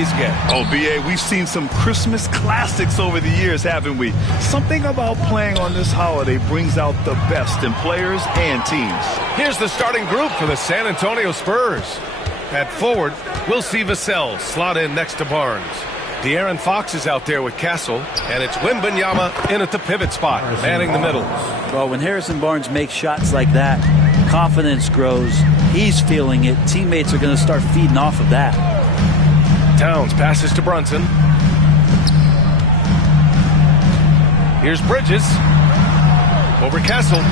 always get. Oh, B.A., we've seen some Christmas classics over the years, haven't we? Something about playing on this holiday brings out the best in players and teams. Here's the starting group for the San Antonio Spurs. At forward, we'll see Vassell slot in next to Barnes. De'Aaron Fox is out there with Castle, and it's Wembanyama in at the pivot spot, manning the middle. Well, when Harrison Barnes makes shots like that, confidence grows. He's feeling it. Teammates are going to start feeding off of that. Towns passes to Brunson. Here's Bridges. Over Castle.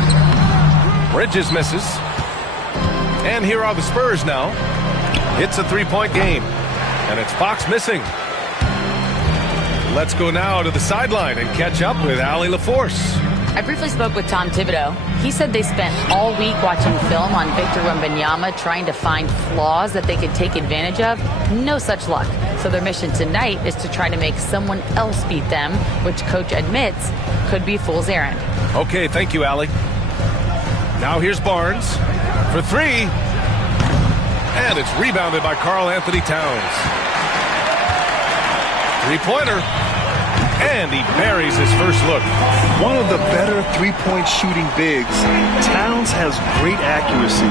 Bridges misses. And here are the Spurs now. It's a three-point game. And it's Fox missing. Let's go now to the sideline and catch up with Allie LaForce. I briefly spoke with Tom Thibodeau. He said they spent all week watching film on Victor Wembanyama, trying to find flaws that they could take advantage of. No such luck. So their mission tonight is to try to make someone else beat them, which coach admits could be fool's errand. Okay, thank you, Allie. Now here's Barnes for three. And it's rebounded by Karl Anthony Towns. Three-pointer. And he buries his first look. One of the better three-point shooting bigs. Towns has great accuracy.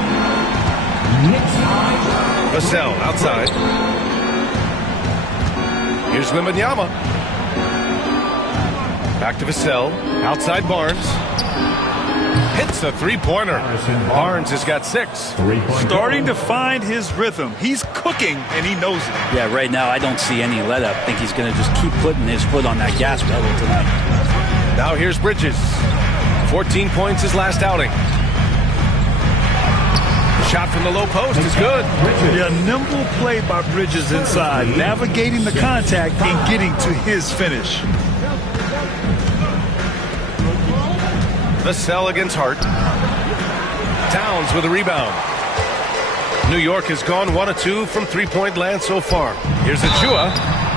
Vassell outside. Here's Wembanyama. Back to Vassell. Outside Barnes. Hits a three-pointer. Barnes has got 6. Starting to find his rhythm. He's cooking, and he knows it. Yeah, right now I don't see any let up. I think he's going to just keep putting his foot on that gas pedal tonight. Now here's Bridges. 14 points his last outing. Shot from the low post is good. Yeah, nimble play by Bridges inside, navigating the contact and getting to his finish. Vassell against Hart. Towns with a rebound. New York has gone 1 of 2 from three-point land so far. Here's Achua,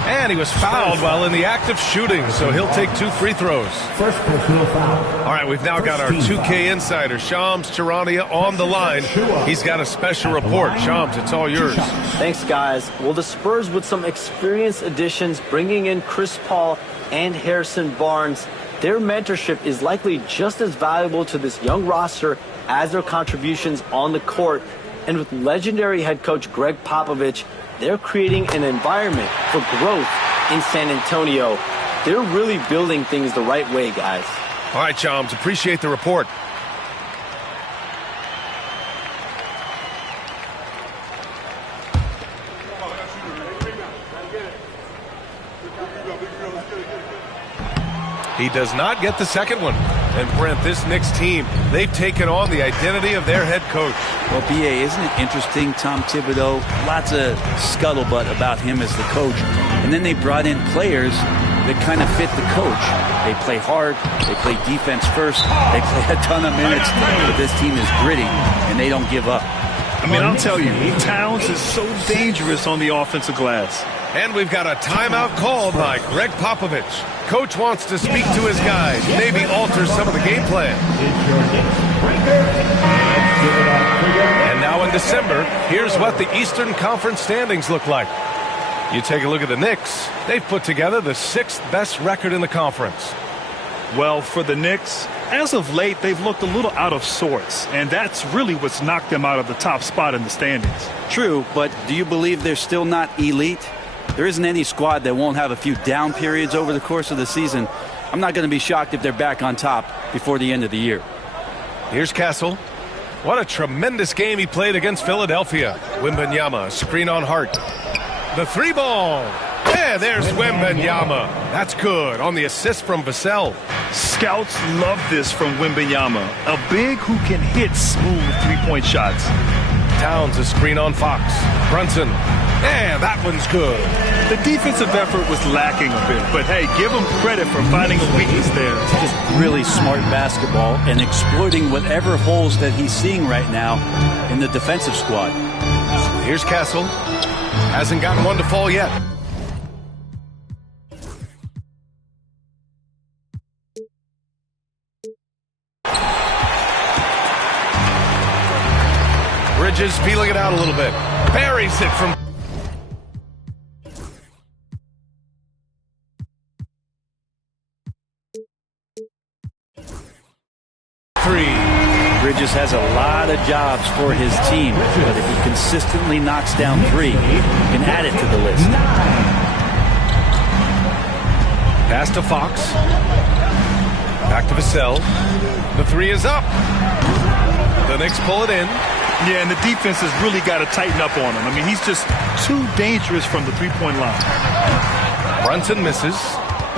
and he was fouled while in the act of shooting, so he'll take 2 free throws. First personal foul. All right, we've now got our 2K insider, Shams Charania, on the line. He's got a special report. Shams, it's all yours. Thanks, guys. Well, the Spurs with some experienced additions, bringing in Chris Paul and Harrison Barnes. Their mentorship is likely just as valuable to this young roster as their contributions on the court. And with legendary head coach Greg Popovich, they're creating an environment for growth in San Antonio. They're really building things the right way, guys. All right, Shams, appreciate the report. He does not get the second one. And Brent, this Knicks team, they've taken on the identity of their head coach. Well, B.A., isn't it interesting? Tom Thibodeau, lots of scuttlebutt about him as the coach. And then they brought in players that kind of fit the coach. They play hard. They play defense first. They play a ton of minutes. But this team is gritty, and they don't give up. I mean, I'll tell you, Towns is so dangerous on the offensive glass. And we've got a timeout called by Greg Popovich. Coach wants to speak to his guys, maybe alter some of the game plan. And now in December, here's what the Eastern Conference standings look like. You take a look at the Knicks. They've put together the 6th best record in the conference. Well, for the Knicks, as of late, they've looked a little out of sorts, and that's really what's knocked them out of the top spot in the standings. True, but do you believe they're still not elite? There isn't any squad that won't have a few down periods over the course of the season. I'm not going to be shocked if they're back on top before the end of the year. Here's Castle. What a tremendous game he played against Philadelphia. Wembanyama, screen on Hart. The 3-ball. Yeah, there's Wembanyama. That's good on the assist from Vassell. Scouts love this from Wembanyama, a big who can hit smooth three-point shots. Towns, a screen on Fox. Brunson. Yeah, that one's good. The defensive effort was lacking a bit, but hey, give him credit for finding a weakness there. Just really smart basketball and exploiting whatever holes that he's seeing right now in the defensive squad. Here's Castle. Hasn't gotten one to fall yet. Bridges feeling it out a little bit. Buries it from... Bridges has a lot of jobs for his team, but if he consistently knocks down 3, he can add it to the list. Pass to Fox. Back to Vassell. The 3 is up. The Knicks pull it in. Yeah, and the defense has really got to tighten up on him. I mean, he's just too dangerous from the three-point line. Brunson misses.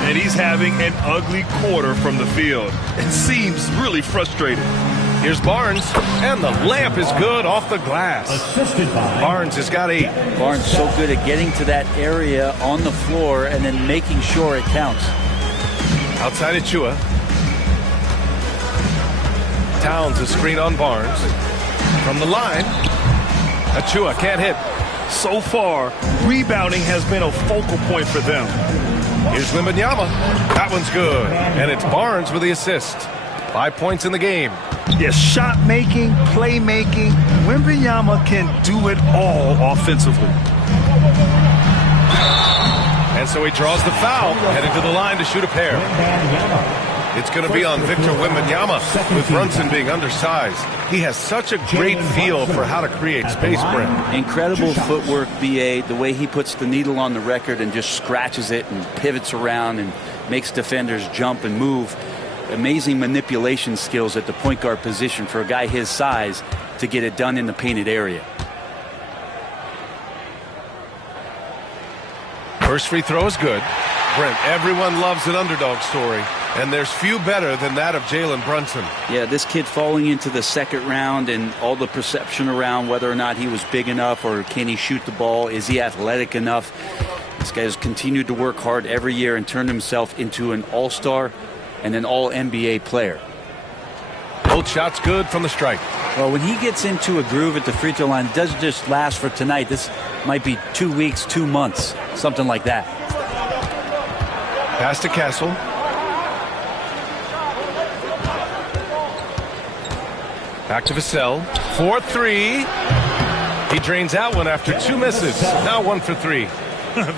And he's having an ugly quarter from the field. It seems really frustrated. Here's Barnes, and the layup is good off the glass. Barnes has got 8. Barnes so good at getting to that area on the floor and then making sure it counts. Outside Achua. Towns a screen on Barnes. From the line, Achua can't hit. So far, rebounding has been a focal point for them. Here's Wembanyama. That one's good. And it's Barnes with the assist. 5 points in the game. Yes, shot making, playmaking. Wembanyama can do it all offensively. And so he draws the foul, heading to the line to shoot a pair. It's going to be on Victor Wembanyama, with Brunson being undersized. He has such a great feel for how to create space, Brent. Incredible footwork, B.A., the way he puts the needle on the record and just scratches it and pivots around and makes defenders jump and move. Amazing manipulation skills at the point guard position for a guy his size to get it done in the painted area. First free throw is good. Brent, everyone loves an underdog story, and there's few better than that of Jalen Brunson. Yeah, this kid falling into the second round and all the perception around whether or not he was big enough or can he shoot the ball, is he athletic enough. This guy has continued to work hard every year and turned himself into an all-star and an all-NBA player. Both shots good from the stripe. Well, when he gets into a groove at the free throw line, it doesn't just last for tonight. This might be 2 weeks, 2 months, something like that. Pass to Castle. Back to Vassell. 4-3. He drains out one after 2 misses. Now 1 for 3.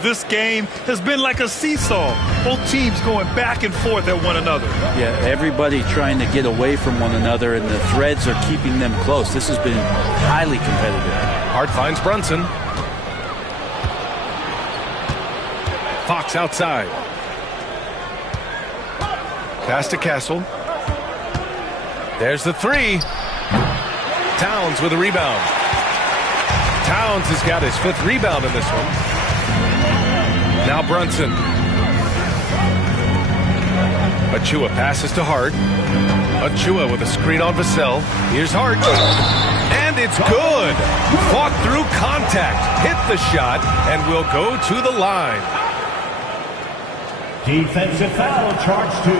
This game has been like a seesaw. Both teams going back and forth at one another. Yeah, everybody trying to get away from one another, and the threads are keeping them close. This has been highly competitive. Hart finds Brunson. Fox outside. Pass to Castle. There's the 3. Towns with a rebound. Towns has got his 5th rebound in this one. Now Brunson. Achua passes to Hart. Achua with a screen on Vassell. Here's Hart. And it's good. Fought through contact. Hit the shot and will go to the line. Defensive foul charged to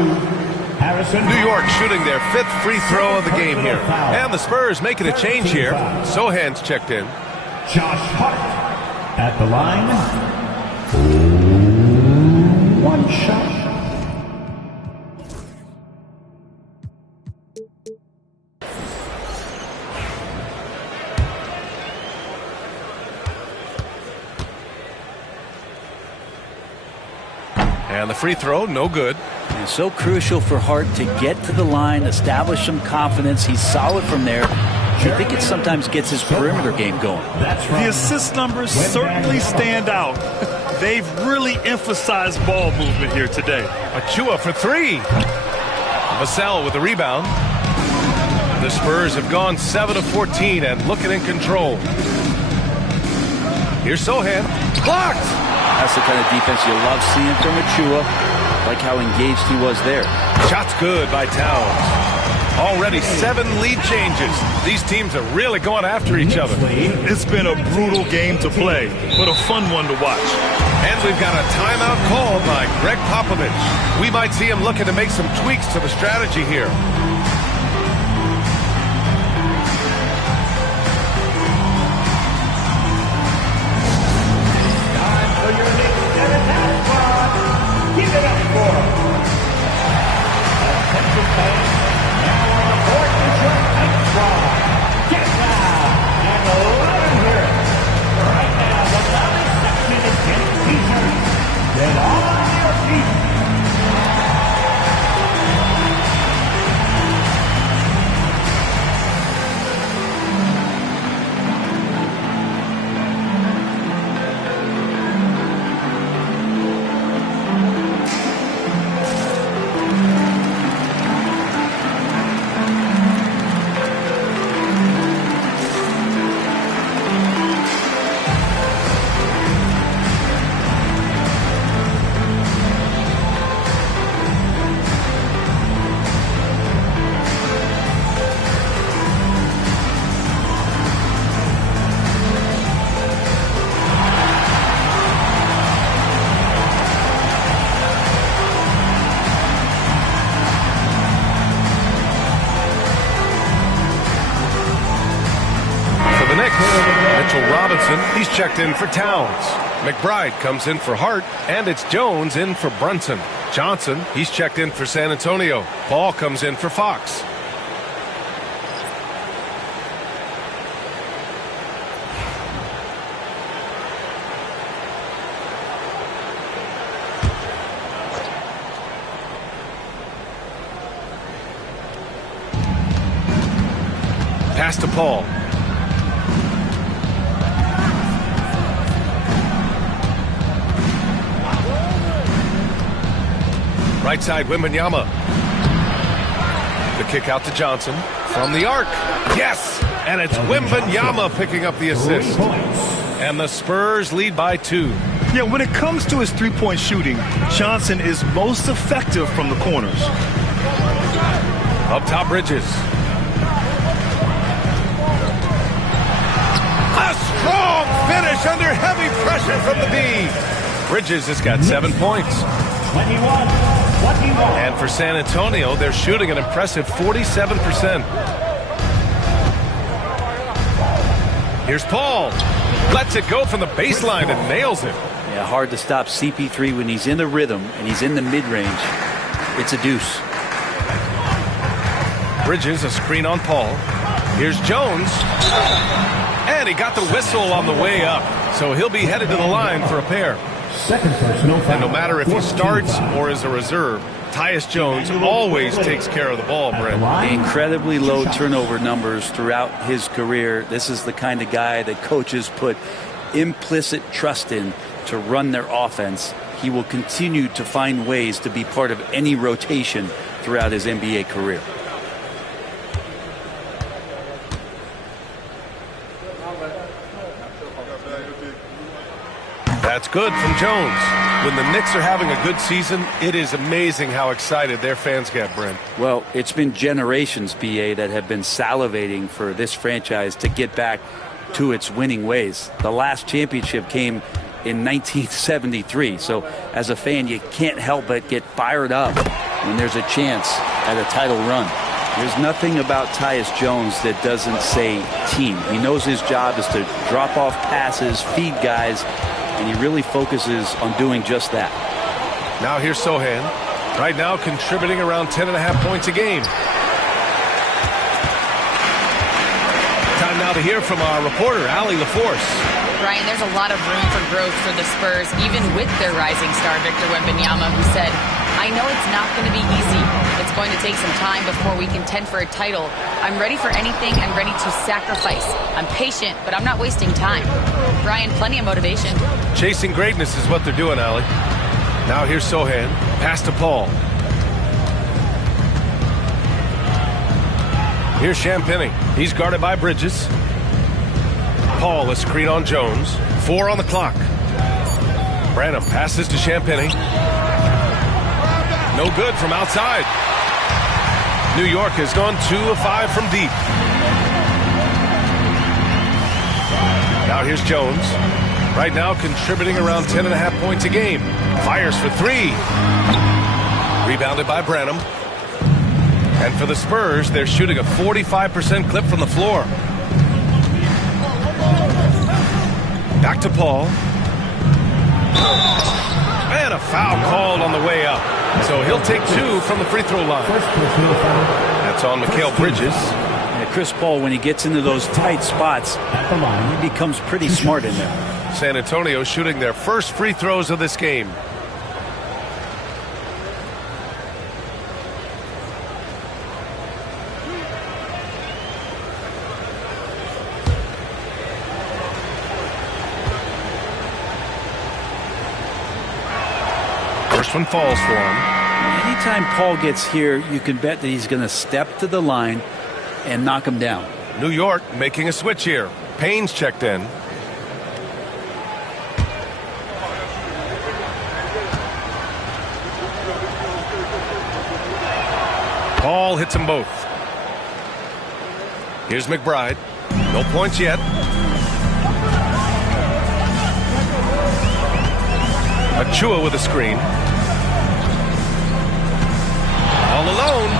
Harrison. New York shooting their 5th free throw of the game here. And the Spurs making a change here. Sohan's checked in. Josh Hart at the line. 1 shot. And the free throw, no good. And so crucial for Hart to get to the line, establish some confidence. He's solid from there. I think it sometimes gets his perimeter game going. The assist numbers certainly stand out. They've really emphasized ball movement here today. Achua for 3. Vassell with the rebound. The Spurs have gone 7 of 14 and looking in control. Here's Sohan. Blocked! That's the kind of defense you love seeing from Achua. Like how engaged he was there. Shot's good by Towns. Already 7 lead changes. These teams are really going after each other. It's been a brutal game to play, but a fun one to watch. And we've got a timeout called by Greg Popovich. We might see him looking to make some tweaks to the strategy here. Time for your next attack squad. Give it up for attention fans. Now on the court is your night squad. Get down and let him hear it. Right now, the loudest section is getting t-shirts. Get on your feet. He's checked in for Towns. McBride comes in for Hart, and it's Jones in for Brunson. Johnson, he's checked in for San Antonio. Paul comes in for Fox. Pass to Paul. Right side, Wembanyama. The kick out to Johnson. From the arc. Yes! And it's Wembanyama picking up the assist. And the Spurs lead by 2. Yeah, when it comes to his three-point shooting, Johnson is most effective from the corners. Up top, Bridges. A strong finish under heavy pressure from the D. Bridges has got 7 points. 21. And for San Antonio, they're shooting an impressive 47%. Here's Paul. Lets it go from the baseline and nails it. Yeah, hard to stop CP3 when he's in the rhythm and he's in the mid-range. It's a deuce. Bridges, a screen on Paul. Here's Jones. And he got the whistle on the way up. So he'll be headed to the line for a pair. Second personal foul. And no matter if he starts or is a reserve, Tyus Jones always takes care of the ball, Brent. Incredibly low turnover numbers throughout his career. This is the kind of guy that coaches put implicit trust in to run their offense. He will continue to find ways to be part of any rotation throughout his NBA career. That's good from Jones. When the Knicks are having a good season, it is amazing how excited their fans get, Brent. Well, it's been generations, BA, that have been salivating for this franchise to get back to its winning ways. The last championship came in 1973. So as a fan, you can't help but get fired up when there's a chance at a title run. There's nothing about Tyus Jones that doesn't say team. He knows his job is to drop off passes, feed guys, and he really focuses on doing just that. Now here's Sohan. Right now contributing around 10.5 points a game. Time now to hear from our reporter, Allie LaForce. Brian, there's a lot of room for growth for the Spurs, even with their rising star, Victor Wembanyama, who said, I know it's not going to be easy. It's going to take some time before we contend for a title. I'm ready for anything and ready to sacrifice. I'm patient, but I'm not wasting time. Brian, plenty of motivation. Chasing greatness is what they're doing, Allie. Now here's Sohan. Pass to Paul. Here's Champagnie. He's guarded by Bridges. Paul, a screen on Jones. 4 on the clock. Branham passes to Champagnie. No good from outside. New York has gone 2 of 5 from deep. Now here's Jones. Right now contributing around 10.5 points a game. Fires for 3. Rebounded by Branham. And for the Spurs, they're shooting a 45% clip from the floor. Back to Paul. And a foul called on the way up. So he'll take 2 from the free throw line. That's on Mikal Bridges. Yeah, Chris Paul, when he gets into those tight spots, he becomes pretty smart in there. San Antonio shooting their first free throws of this game. First one falls for him. Anytime Paul gets here, you can bet that he's going to step to the line and knock him down. New York making a switch here. Payne's checked in. Paul hits them both. Here's McBride. No points yet. Achua with a screen. All alone.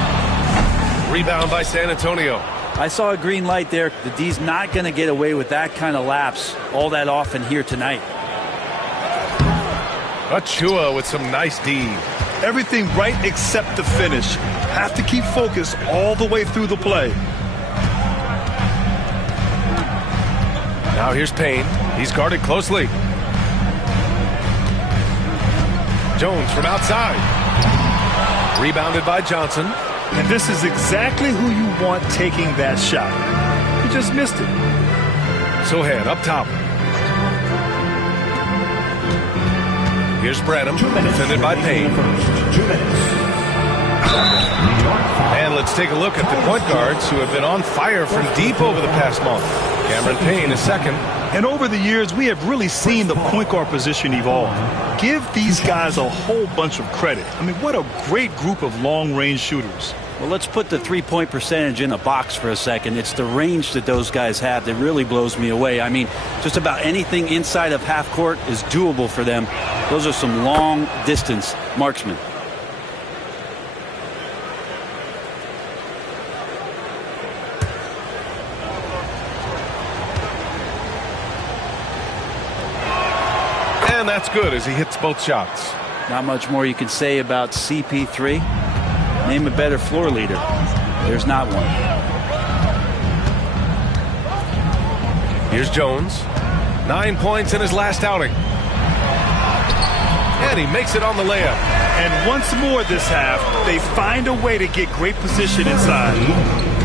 Rebound by San Antonio. I saw a green light there. The D's not going to get away with that kind of lapse all that often here tonight. Achua with some nice D. Everything right except the finish. Have to keep focused all the way through the play. Now here's Payne. He's guarded closely. Jones from outside. Rebounded by Johnson. And this is exactly who you want taking that shot. He just missed it. Sohan up top. Here's Branham, defended by Payne. 2 minutes. And let's take a look at the point guards who have been on fire from deep over the past month. Cameron Payne is second. And over the years, we have really seen the point guard position evolve. Give these guys a whole bunch of credit. I mean, what a great group of long-range shooters. Well, let's put the three-point percentage in a box for a second. It's the range that those guys have that really blows me away. I mean, just about anything inside of half court is doable for them. Those are some long-distance marksmen. And that's good as he hits both shots. Not much more you can say about CP3. Name a better floor leader. There's not one. Here's Jones. 9 points in his last outing. And he makes it on the layup. And once more this half, they find a way to get great position inside.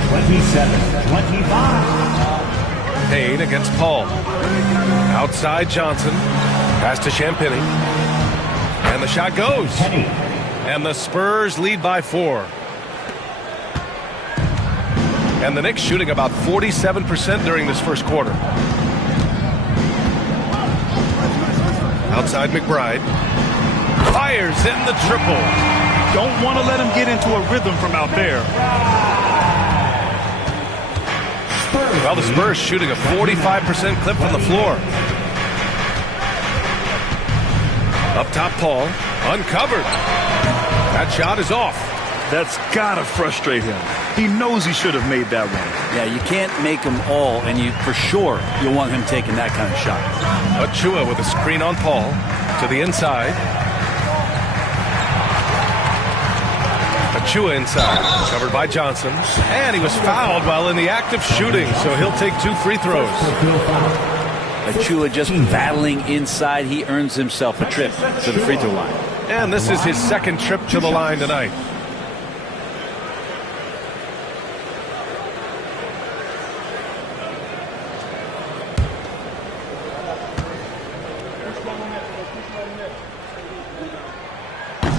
27-25. Payne against Paul. Outside Johnson. Pass to Champagnie. And the shot goes. And the Spurs lead by 4. And the Knicks shooting about 47% during this first quarter. Outside McBride. Fires in the triple. Don't want to let him get into a rhythm from out there. Well, the Spurs shooting a 45% clip from the floor. Up top, Paul. Uncovered. That shot is off. That's got to frustrate him. He knows he should have made that one. Yeah, you can't make them all, and for sure you'll want him taking that kind of shot. Achua with a screen on Paul. To the inside. Achua inside. Covered by Johnson. And he was fouled while in the act of shooting, so he'll take 2 free throws. Achua just battling inside. He earns himself a trip to the free throw line. And this is his second trip to the line tonight.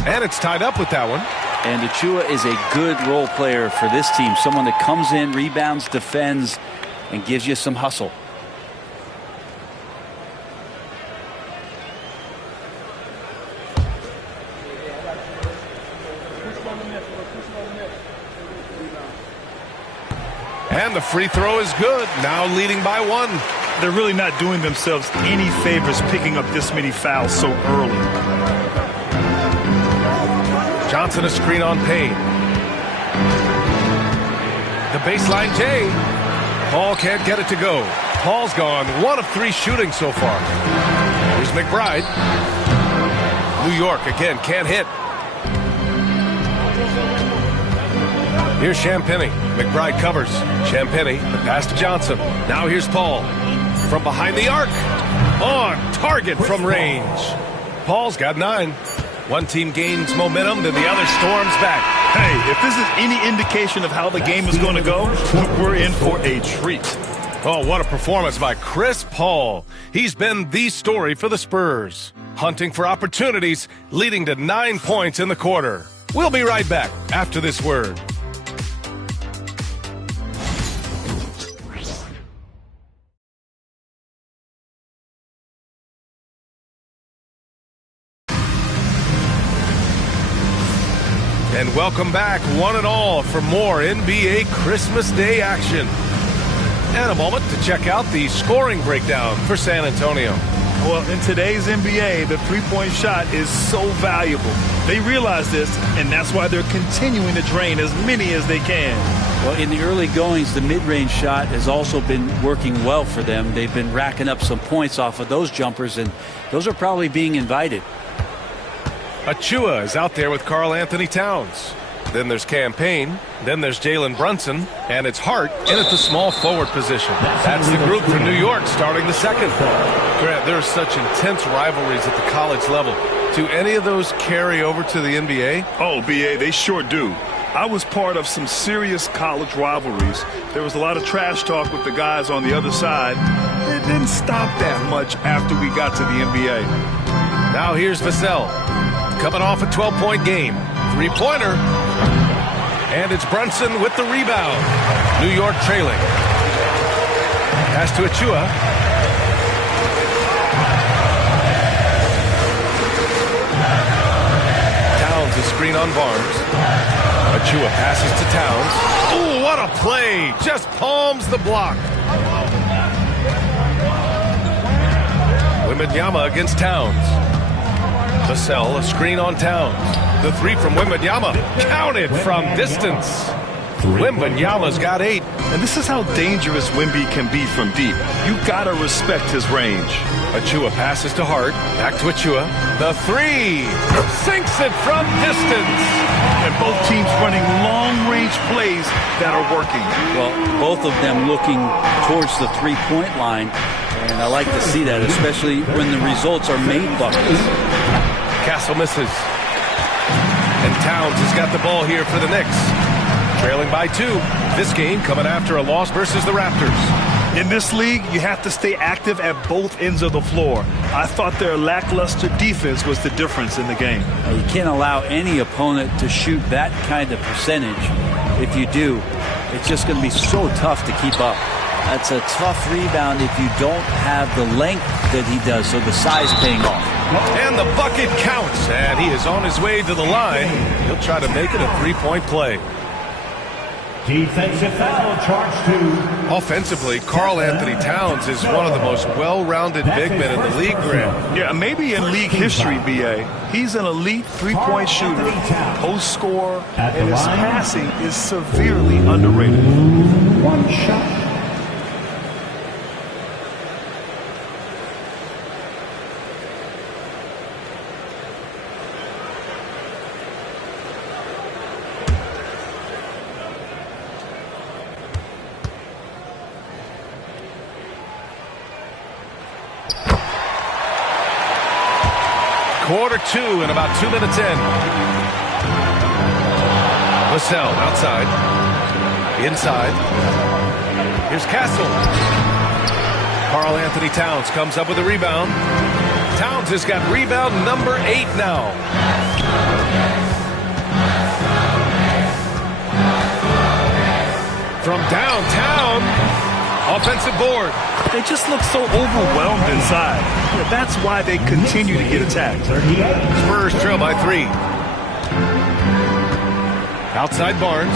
And it's tied up with that one. And Achua is a good role player for this team. Someone that comes in, rebounds, defends, and gives you some hustle. And the free throw is good. Now leading by 1. They're really not doing themselves any favors picking up this many fouls so early. Johnson a screen on Payne. The baseline J. Paul can't get it to go. Paul's gone 1 of 3 shooting so far. Here's McBride. New York again can't hit. Here's Champagnie. McBride covers. Champagnie, the pass to Johnson. Now here's Paul. From behind the arc. On target from range. Paul's got 9. One team gains momentum, then the other storms back. Hey, if this is any indication of how the game is going to go, we're in for a treat. Oh, what a performance by Chris Paul. He's been the story for the Spurs. Hunting for opportunities, leading to 9 points in the quarter. We'll be right back after this word. And welcome back, one and all, for more NBA Christmas Day action. And a moment to check out the scoring breakdown for San Antonio. Well, in today's NBA, the three-point shot is so valuable. They realize this, and that's why they're continuing to drain as many as they can. Well, in the early goings, the mid-range shot has also been working well for them. They've been racking up some points off of those jumpers, and those are probably being invited. Achua is out there with Karl Anthony Towns. Then there's Cam Payne. Then there's Jalen Brunson. And it's Hart in at the small forward position. That's the group for New York starting the second. Grant, there are such intense rivalries at the college level. Do any of those carry over to the NBA? Oh, BA, they sure do. I was part of some serious college rivalries. There was a lot of trash talk with the guys on the other side. It didn't stop that much after we got to the NBA. Now here's Vassell. Coming off a 12-point game. Three-pointer. And it's Brunson with the rebound. New York trailing. Pass to Achua. Towns a screen on Barnes. Achua passes to Towns. Ooh, what a play. Just palms the block. Wembanyama against Towns. Vassell, a screen on Towns. The three from Wembanyama, counted from distance. Wembanyama's got 8. And this is how dangerous Wemby can be from deep. You gotta respect his range. Achua passes to Hart. Back to Achua. The three. Sinks it from distance. And both teams running long-range plays that are working. Well, both of them looking towards the three-point line. And I like to see that, especially when the results are made buckets. Castle misses. And Towns has got the ball here for the Knicks. Trailing by 2. This game coming after a loss versus the Raptors. In this league, you have to stay active at both ends of the floor. I thought their lackluster defense was the difference in the game. You can't allow any opponent to shoot that kind of percentage. If you do, it's just going to be so tough to keep up. That's a tough rebound if you don't have the length that he does, so the size paying off. And the bucket counts, and he is on his way to the line. He'll try to make it a three-point play. Defensive foul charged to. Offensively, Karl Anthony Towns is one of the most well-rounded big men in the league, Graham. Yeah, maybe in league history, BA. He's an elite three-point shooter, post scorer, and his passing is severely underrated. One shot. Quarter 2 and about 2 minutes in. Vassell outside. Inside. Here's Castle. Karl Anthony Towns comes up with a rebound. Towns has got rebound number 8 now. From downtown, offensive board. They just look so overwhelmed inside. Yeah, that's why they continue to get attacked. Spurs trail by 3. Outside Barnes.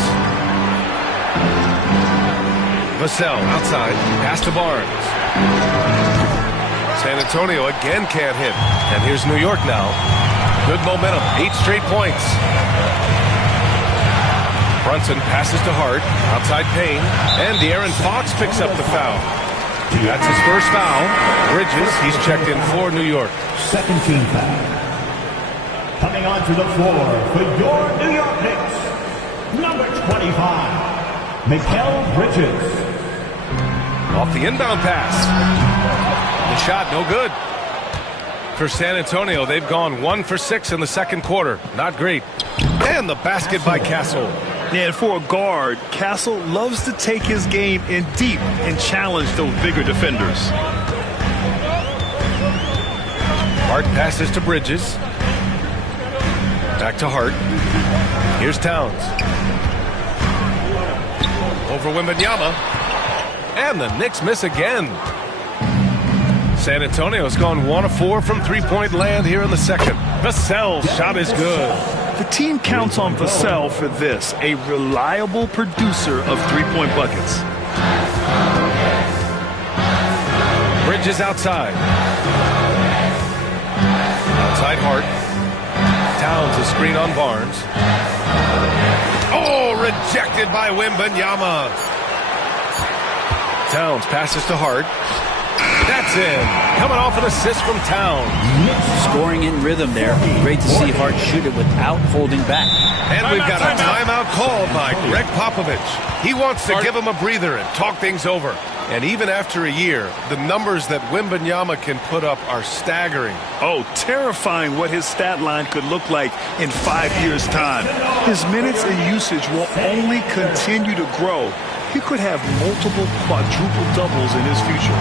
Vassell outside. Pass to Barnes. San Antonio again can't hit. And here's New York now. Good momentum. 8 straight points. Brunson passes to Hart. Outside Payne. And De'Aaron Fox picks up the foul. That's his first foul. Bridges, he's checked in for New York. Second team foul. Coming onto the floor for your New York Knicks, number 25, Mikal Bridges. Off the inbound pass. The shot, no good. For San Antonio, they've gone 1 for 6 in the second quarter. Not great. And the basket by Castle. Yeah, and for a guard, Castle loves to take his game in deep and challenge those bigger defenders. Hart passes to Bridges. Back to Hart. Here's Towns. Over Wembanyama. And the Knicks miss again. San Antonio's gone 1 of 4 from three-point land here in the second. Vassell's shot is good. The team counts on Vassell for this, a reliable producer of three-point buckets. Bridges outside. Outside Hart. Towns a screen on Barnes. Oh, rejected by Wembanyama. Towns passes to Hart. That's in. Coming off an assist from Towns. Scoring in rhythm there. Great to see Hart shoot it without holding back. And we've got a timeout called by Greg Popovich. He wants to give him a breather and talk things over. And even after a year, the numbers that Wembanyama can put up are staggering. Oh, terrifying what his stat line could look like in 5 years' time. His minutes and usage will only continue to grow. He could have multiple quadruple doubles in his future.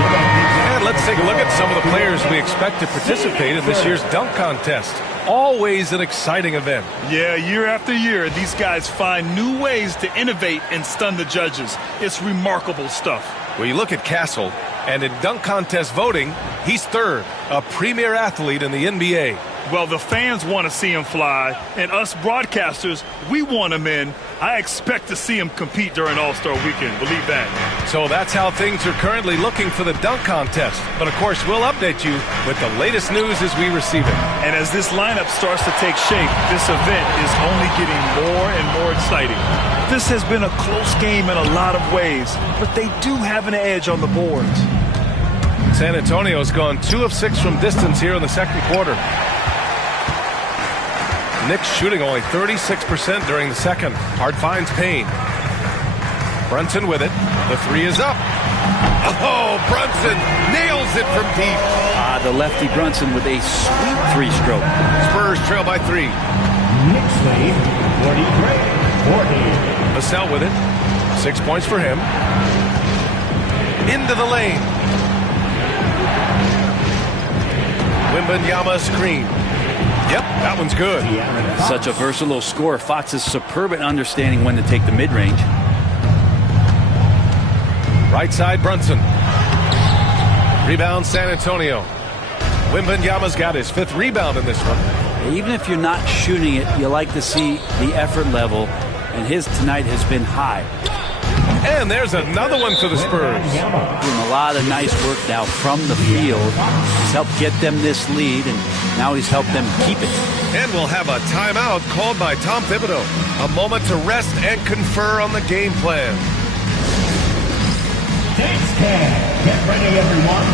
And let's take a look at some of the players we expect to participate in this year's dunk contest. Always an exciting event. Yeah, year after year, these guys find new ways to innovate and stun the judges. It's remarkable stuff. Well, you look at Castle, and in dunk contest voting, he's third, a premier athlete in the NBA. Well, the fans want to see him fly, and us broadcasters, we want him in. I expect to see him compete during All-Star Weekend, believe that. So that's how things are currently looking for the dunk contest. But, of course, we'll update you with the latest news as we receive it. And as this lineup starts to take shape, this event is only getting more and more exciting. This has been a close game in a lot of ways, but they do have an edge on the boards. San Antonio's gone 2 of 6 from distance here in the second quarter. Knicks shooting only 36% during the second. Hart finds Payne. Brunson with it. The three is up. Oh, Brunson nails it from deep. The lefty Brunson with a sweet three-stroke. Spurs trail by 3. Knicks lead 43-40. Vassell with it. 6 points for him. Into the lane. Wembanyama screen. Yep, that one's good. Such a versatile scorer. Fox is superb at understanding when to take the mid-range. Right side, Brunson. Rebound, San Antonio. Wembanyama's got his 5th rebound in this one. Even if you're not shooting it, you like to see the effort level, and his tonight has been high. And there's another one for the Spurs. Doing a lot of nice work now from the field. He's helped get them this lead, and now he's helped them keep it. And we'll have a timeout called by Tom Thibodeau. A moment to rest and confer on the game plan. Dance 10. Get ready, everyone.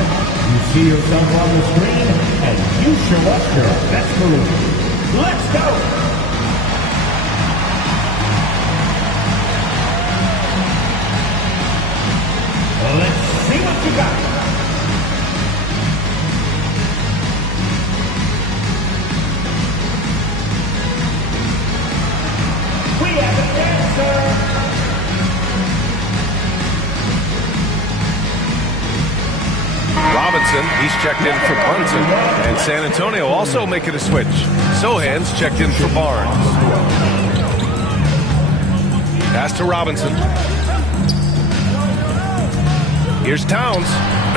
You see yourself on the screen, and you show us your best move. Let's go. Let's see what you got. We have a dancer. Robinson, he's checked in for Brunson. And San Antonio also making a switch. Sohan's checked in for Barnes. Pass to Robinson. Here's Towns,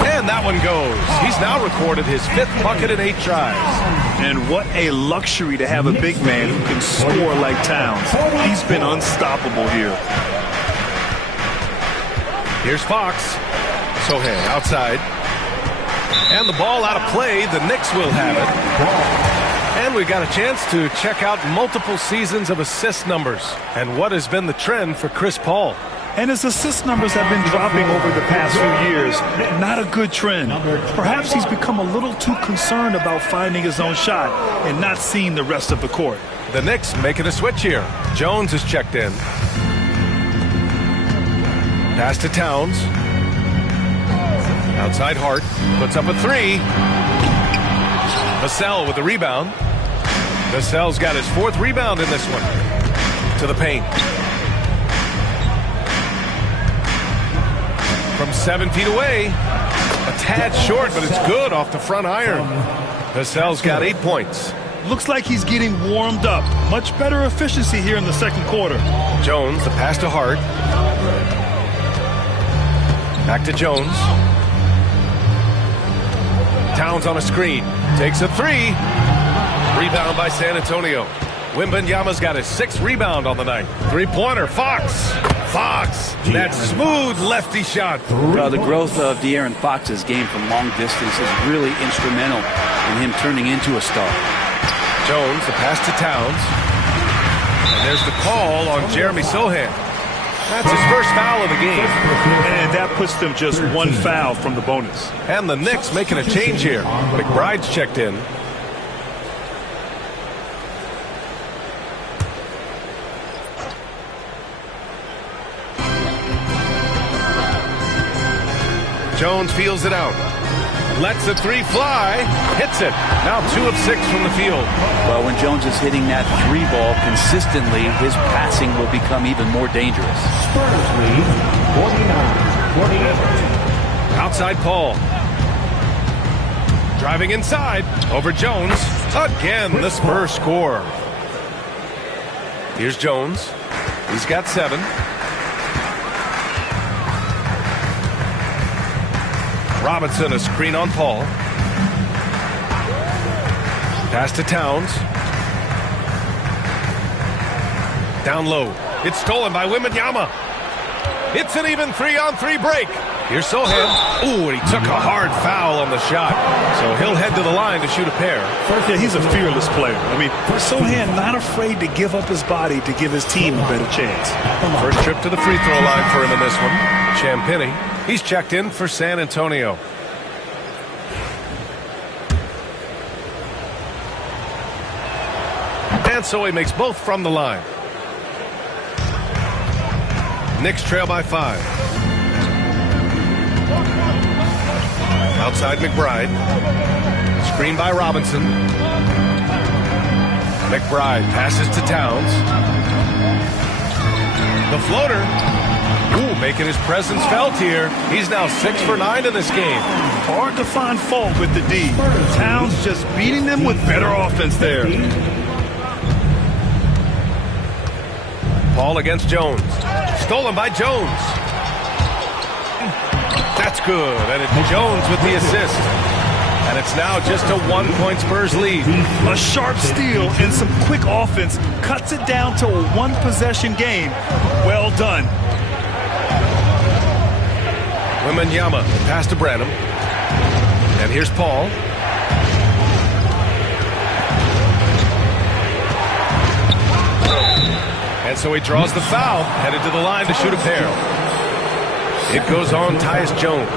and that one goes. He's now recorded his 5th bucket in 8 tries. And what a luxury to have a big man who can score like Towns. He's been unstoppable here. Here's Fox. Sohan outside. And the ball out of play. The Knicks will have it. And we got a chance to check out multiple seasons of assist numbers and what has been the trend for Chris Paul. And his assist numbers have been dropping over the past few years. Not a good trend. Perhaps he's become a little too concerned about finding his own shot and not seeing the rest of the court. The Knicks making a switch here. Jones is checked in. Pass to Towns. Outside Hart. Puts up a 3. Vassell with the rebound. Vassell's got his 4th rebound in this one. To the paint. From 7 feet away. A tad short, but it's good off the front iron. Vassell's got 8 points. Looks like he's getting warmed up. Much better efficiency here in the second quarter. Jones, the pass to Hart. Back to Jones. Towns on a screen. Takes a 3. Rebound by San Antonio. Wembanyama's got his 6th rebound on the night. 3-pointer. Fox. That smooth lefty shot. The growth of De'Aaron Fox's game from long distance is really instrumental in him turning into a star. Jones, the pass to Towns. And there's the call on Jeremy Sohan. That's his first foul of the game. And that puts them just one foul from the bonus. And the Knicks making a change here. McBride's checked in. Jones feels it out. Lets the three fly. Hits it. Now 2 of 6 from the field. Well, when Jones is hitting that 3 ball consistently, his passing will become even more dangerous. Spurs lead 49-48. Outside Paul. Driving inside. Over Jones. Again, the Spurs score. Here's Jones. He's got 7. Robinson, a screen on Paul. Pass to Towns. Down low. It's stolen by Wembanyama. It's an even 3-on-3 break. Here's Sohan. Ooh, and he took a hard foul on the shot. So he'll head to the line to shoot a pair. Yeah, he's a fearless player. I mean, Sohan not afraid to give up his body to give his team a better chance. First trip to the free throw line for him in this one. Champagnie. He's checked in for San Antonio. And so he makes both from the line. Knicks trail by 5. Outside McBride. Screen by Robinson. McBride passes to Towns. The floater. Ooh, making his presence felt here. He's now 6 for 9 in this game. Hard to find fault with the D. Towns just beating them with better offense there. Paul against Jones. Stolen by Jones. That's good. And it's Jones with the assist. And it's now just a 1-point Spurs lead. A sharp steal and some quick offense cuts it down to a 1-possession game. Well done. Wembanyama pass to Branham. And here's Paul. And so he draws the foul, headed to the line to shoot a pair. It goes on Tyus Jones.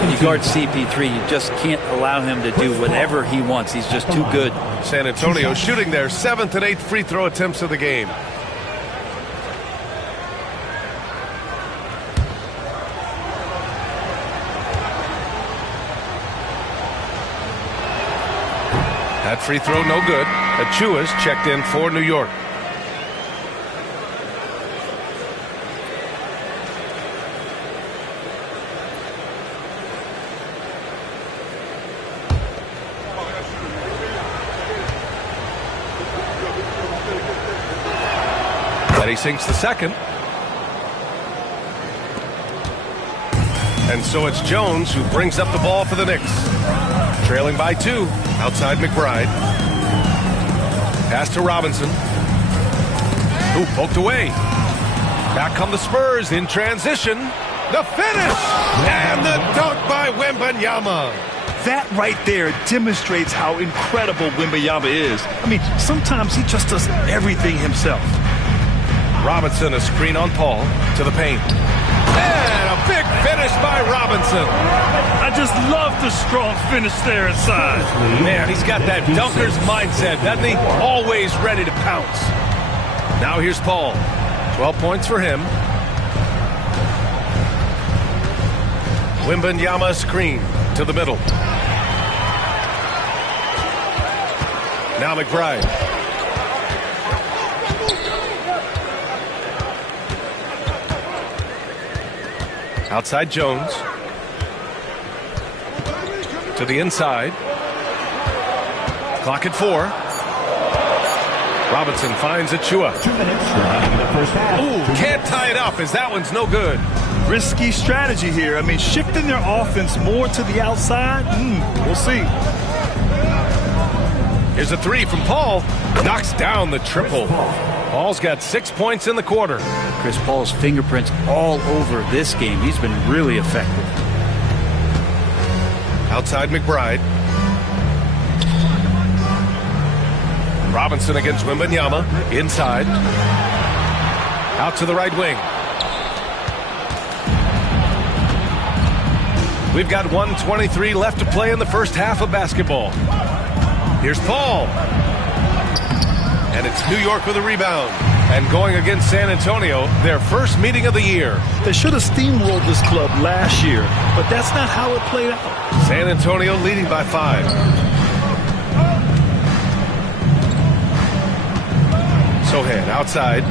When you guard CP3, you just can't allow him to do whatever he wants. He's just too good. San Antonio shooting their 7th and 8th free throw attempts of the game. That free throw no good. Achua's checked in for New York. He sinks the second. And so it's Jones who brings up the ball for the Knicks. Trailing by 2. Outside McBride. Pass to Robinson. Ooh, poked away. Back come the Spurs in transition. The finish! And the dunk by Wembanyama. That right there demonstrates how incredible Wembanyama is. I mean, sometimes he just does everything himself. Robinson, a screen on Paul, to the paint. And a big finish by Robinson. I just love the strong finish there inside. Man, he's got that dunker's mindset, doesn't he? Always ready to pounce. Now here's Paul. 12 points for him. Wembanyama screen to the middle. Now McBride. Outside Jones. To the inside. Clock at 4. Robinson finds Achua. 2 minutes remaining in the first half. Ooh, can't tie it up as that one's no good. Risky strategy here. I mean, shifting their offense more to the outside. We'll see. Here's a 3 from Paul. Knocks down the triple. Paul's got 6 points in the quarter. Chris Paul's fingerprints all over this game. He's been really effective. Outside McBride. Robinson against Wembanyama. Inside. Out to the right wing. We've got 1:23 left to play in the first half of basketball. Here's Paul. And it's New York with a rebound. And going against San Antonio, their first meeting of the year. They should have steamrolled this club last year, but that's not how it played out. San Antonio leading by 5. Sohan outside.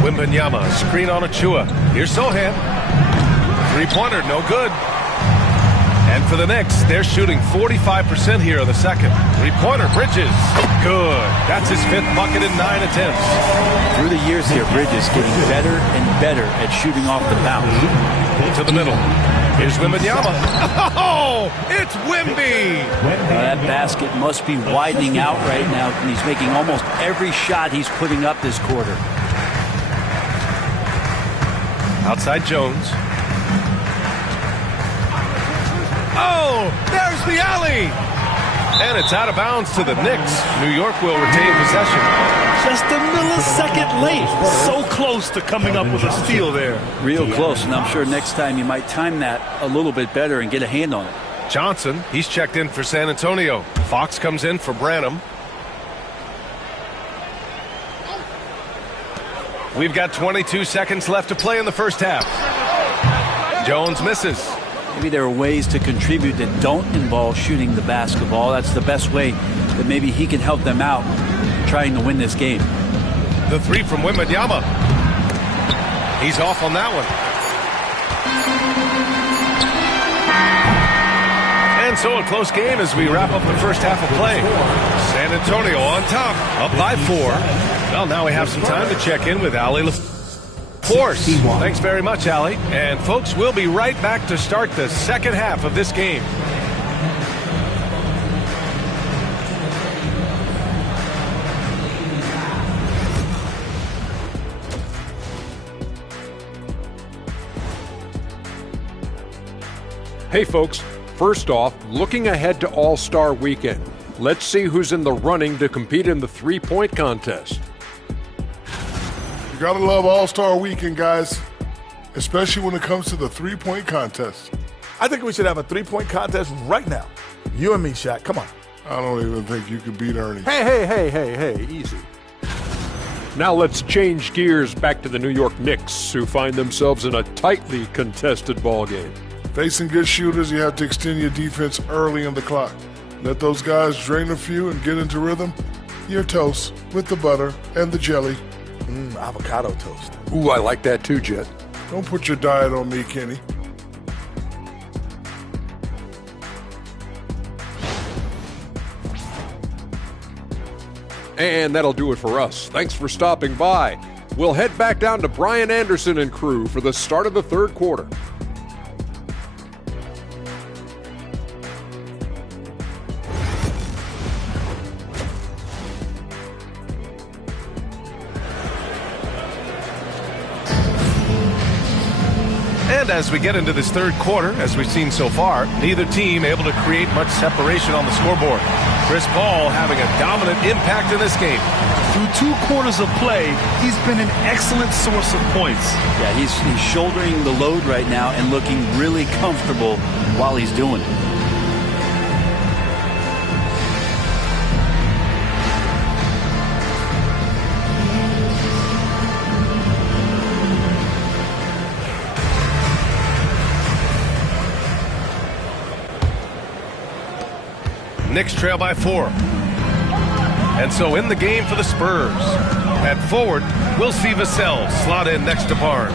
Wembanyama, screen on Achua. Here's Sohan. Three-pointer, no good. And for the Knicks, they're shooting 45% here in the second. Three-pointer, Bridges. Good. That's his 5th bucket in 9 attempts. Through the years here, Bridges getting better and better at shooting off the bounce. To the middle. Here's Wembanyama. Oh, it's Wemby. That basket must be widening out right now, and he's making almost every shot he's putting up this quarter. Outside Jones. Oh, there's the alley. And it's out of bounds to the Knicks. New York will retain possession. Just a millisecond late. So close to coming up with a steal there. Real close, and I'm sure next time you might time that a little bit better and get a hand on it. Johnson, he's checked in for San Antonio. Fox comes in for Branham. We've got 22 seconds left to play in the first half. Jones misses. Maybe there are ways to contribute that don't involve shooting the basketball. That's the best way that maybe he can help them out trying to win this game. The three from Wembanyama. He's off on that one. And so a close game as we wrap up the first half of play. San Antonio on top, up by 4. Well, now we have some time to check in with Allie LaForce. Thanks very much, Allie. And folks, we'll be right back to start the second half of this game. Hey folks, first off, looking ahead to All-Star Weekend. Let's see who's in the running to compete in the three-point contest. You gotta love All-Star Weekend, guys, especially when it comes to the three-point contest. I think we should have a three-point contest right now. You and me, Shaq. Come on. I don't even think you could beat Ernie. Hey, easy. Now let's change gears back to the New York Knicks, who find themselves in a tightly contested ballgame. Facing good shooters, you have to extend your defense early in the clock. Let those guys drain a few and get into rhythm. You're toast with the butter and the jelly. Avocado toast. Ooh, I like that too, Jet. Don't put your diet on me, Kenny. And that'll do it for us. Thanks for stopping by. We'll head back down to Brian Anderson and crew for the start of the third quarter. And as we get into this third quarter, as we've seen so far, neither team able to create much separation on the scoreboard. Chris Paul having a dominant impact in this game. Through 2 quarters of play, he's been an excellent source of points. Yeah, he's shouldering the load right now and looking really comfortable while he's doing it. Knicks trail by 4. And so in the game for the Spurs. At forward, we'll see Vassell slot in next to Barnes.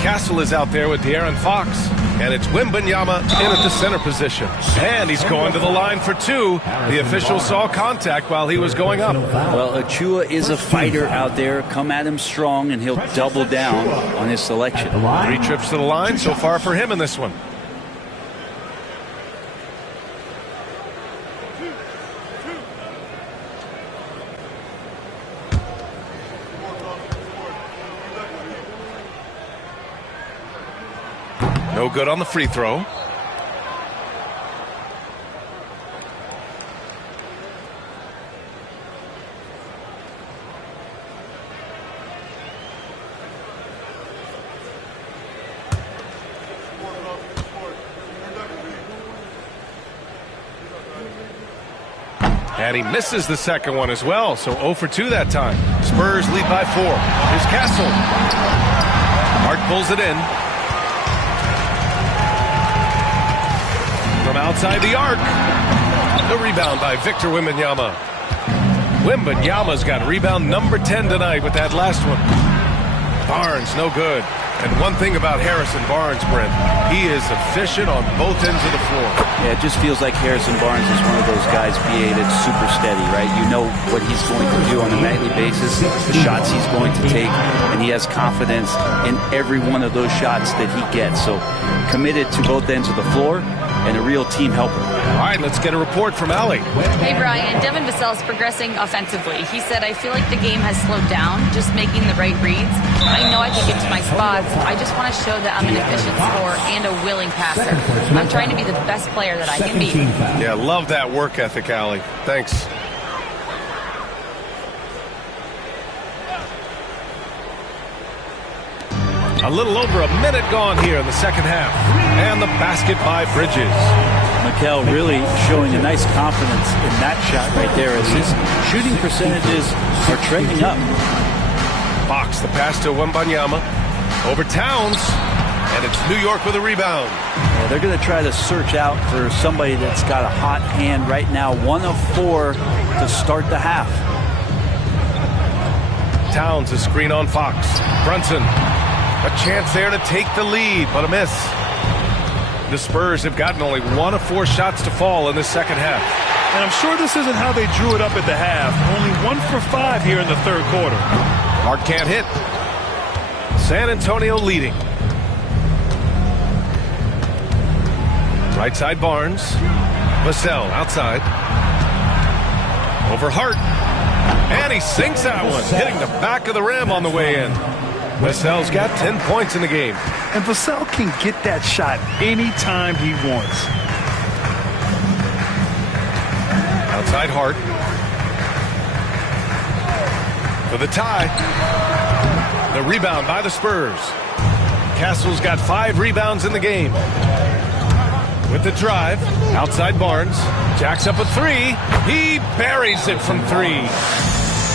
Castle is out there with De'Aaron Fox. And it's Wembanyama in at the center position. And he's going to the line for 2. The official saw contact while he was going up. Well, Achua is a fighter out there. Come at him strong, and he'll double down on his selection. 3 trips to the line so far for him in this one. No good on the free throw. And he misses the second one as well, so 0 for 2 that time. Spurs lead by 4. Here's Castle. Hart pulls it in. From outside the arc. The rebound by Victor Wembanyama. Wembanyama's got rebound number 10 tonight with that last one. Barnes, no good. And one thing about Harrison Barnes, Brent, he is efficient on both ends of the floor. Yeah, it just feels like Harrison Barnes is one of those guys, B.A., that's super steady, right? You know what he's going to do on a nightly basis, the shots he's going to take, and he has confidence in every one of those shots that he gets. So committed to both ends of the floor and a real team helper. All right, let's get a report from Allie. Hey, Brian. Devin Vassell is progressing offensively. He said, I feel like the game has slowed down, just making the right reads. I know I can get to my spots. I just want to show that I'm an efficient scorer and a willing passer. I'm trying to be the best player that I can be. Yeah, love that work ethic, Allie. Thanks. A little over a minute gone here in the second half. And the basket by Bridges. Mikal really showing a nice confidence in that shot right there as his shooting percentages are trending up. Fox, the pass to Wembanyama. Over Towns. And it's New York with a rebound. Yeah, they're going to try to search out for somebody that's got a hot hand right now. 1 of 4 to start the half. Towns, a screen on Fox. Brunson. A chance there to take the lead, but a miss. The Spurs have gotten only 1 of 4 shots to fall in this second half. And I'm sure this isn't how they drew it up at the half. Only 1 for 5 here in the third quarter. Hart can't hit. San Antonio leading. Right side Barnes. Vassell outside. Over Hart. And he sinks that one, hitting the back of the rim on the way in. Vassell's got 10 points in the game. And Vassell can get that shot anytime he wants. Outside Hart. For the tie. The rebound by the Spurs. Castle's got 5 rebounds in the game. With the drive. Outside Barnes. Jacks up a 3. He buries it from 3.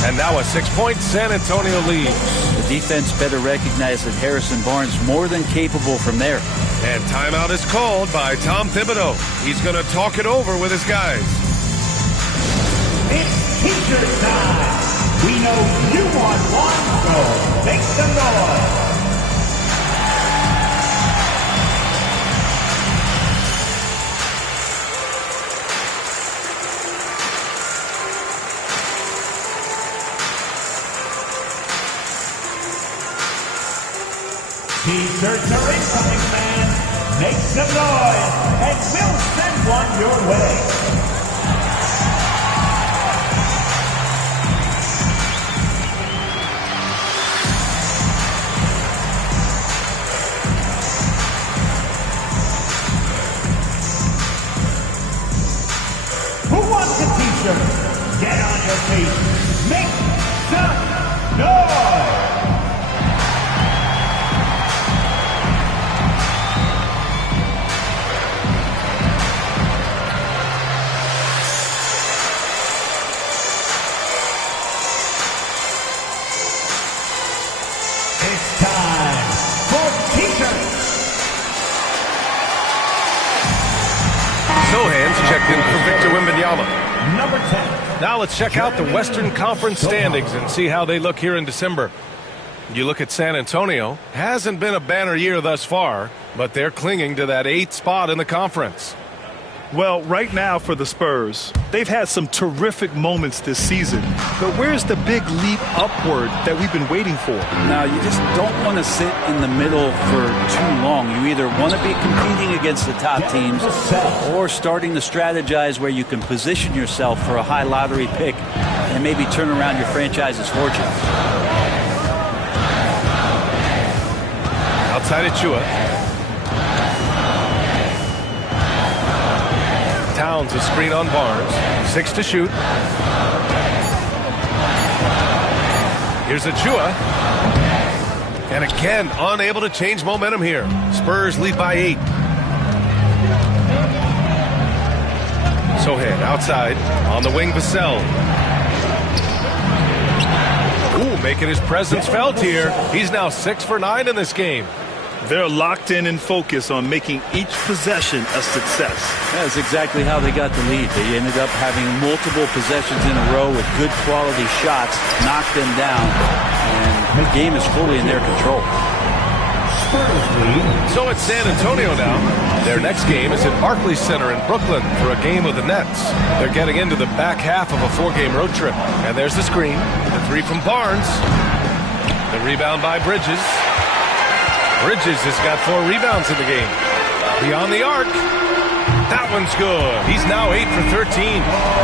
And now a 6-point San Antonio lead. The defense better recognize that Harrison Barnes more than capable from there. And timeout is called by Tom Thibodeau. He's going to talk it over with his guys. It's teacher time. We know you want one, so make some noise. T-shirts are incoming, man. Make some noise, and we'll send one your way. Who wants a T-shirt? Get on your feet. Make some noise. Sohan's checked in for Victor Wembanyama. Number 10. Now let's check out the Western Conference standings and see how they look here in December. You look at San Antonio. Hasn't been a banner year thus far, but they're clinging to that 8th spot in the conference. Well, right now for the Spurs, they've had some terrific moments this season. But where's the big leap upward that we've been waiting for? Now, you just don't want to sit in the middle for too long. You either want to be competing against the top teams or starting to strategize where you can position yourself for a high lottery pick and maybe turn around your franchise's fortune. Outside Achua. Towns a screen on Barnes. 6 to shoot. Here's Achua. And again, unable to change momentum here. Spurs lead by 8. Sohan outside. On the wing, Vassell. Ooh, making his presence felt here. He's now 6 for 9 in this game. They're locked in and focused on making each possession a success. That's exactly how they got the lead. They ended up having multiple possessions in a row with good quality shots, knocked them down, and the game is fully in their control. So it's San Antonio now. Their next game is at Barclays Center in Brooklyn for a game with the Nets. They're getting into the back half of a 4-game road trip. And there's the screen. The 3 from Barnes. The rebound by Bridges. Bridges has got 4 rebounds in the game. Beyond the arc. That one's good. He's now 8 for 13.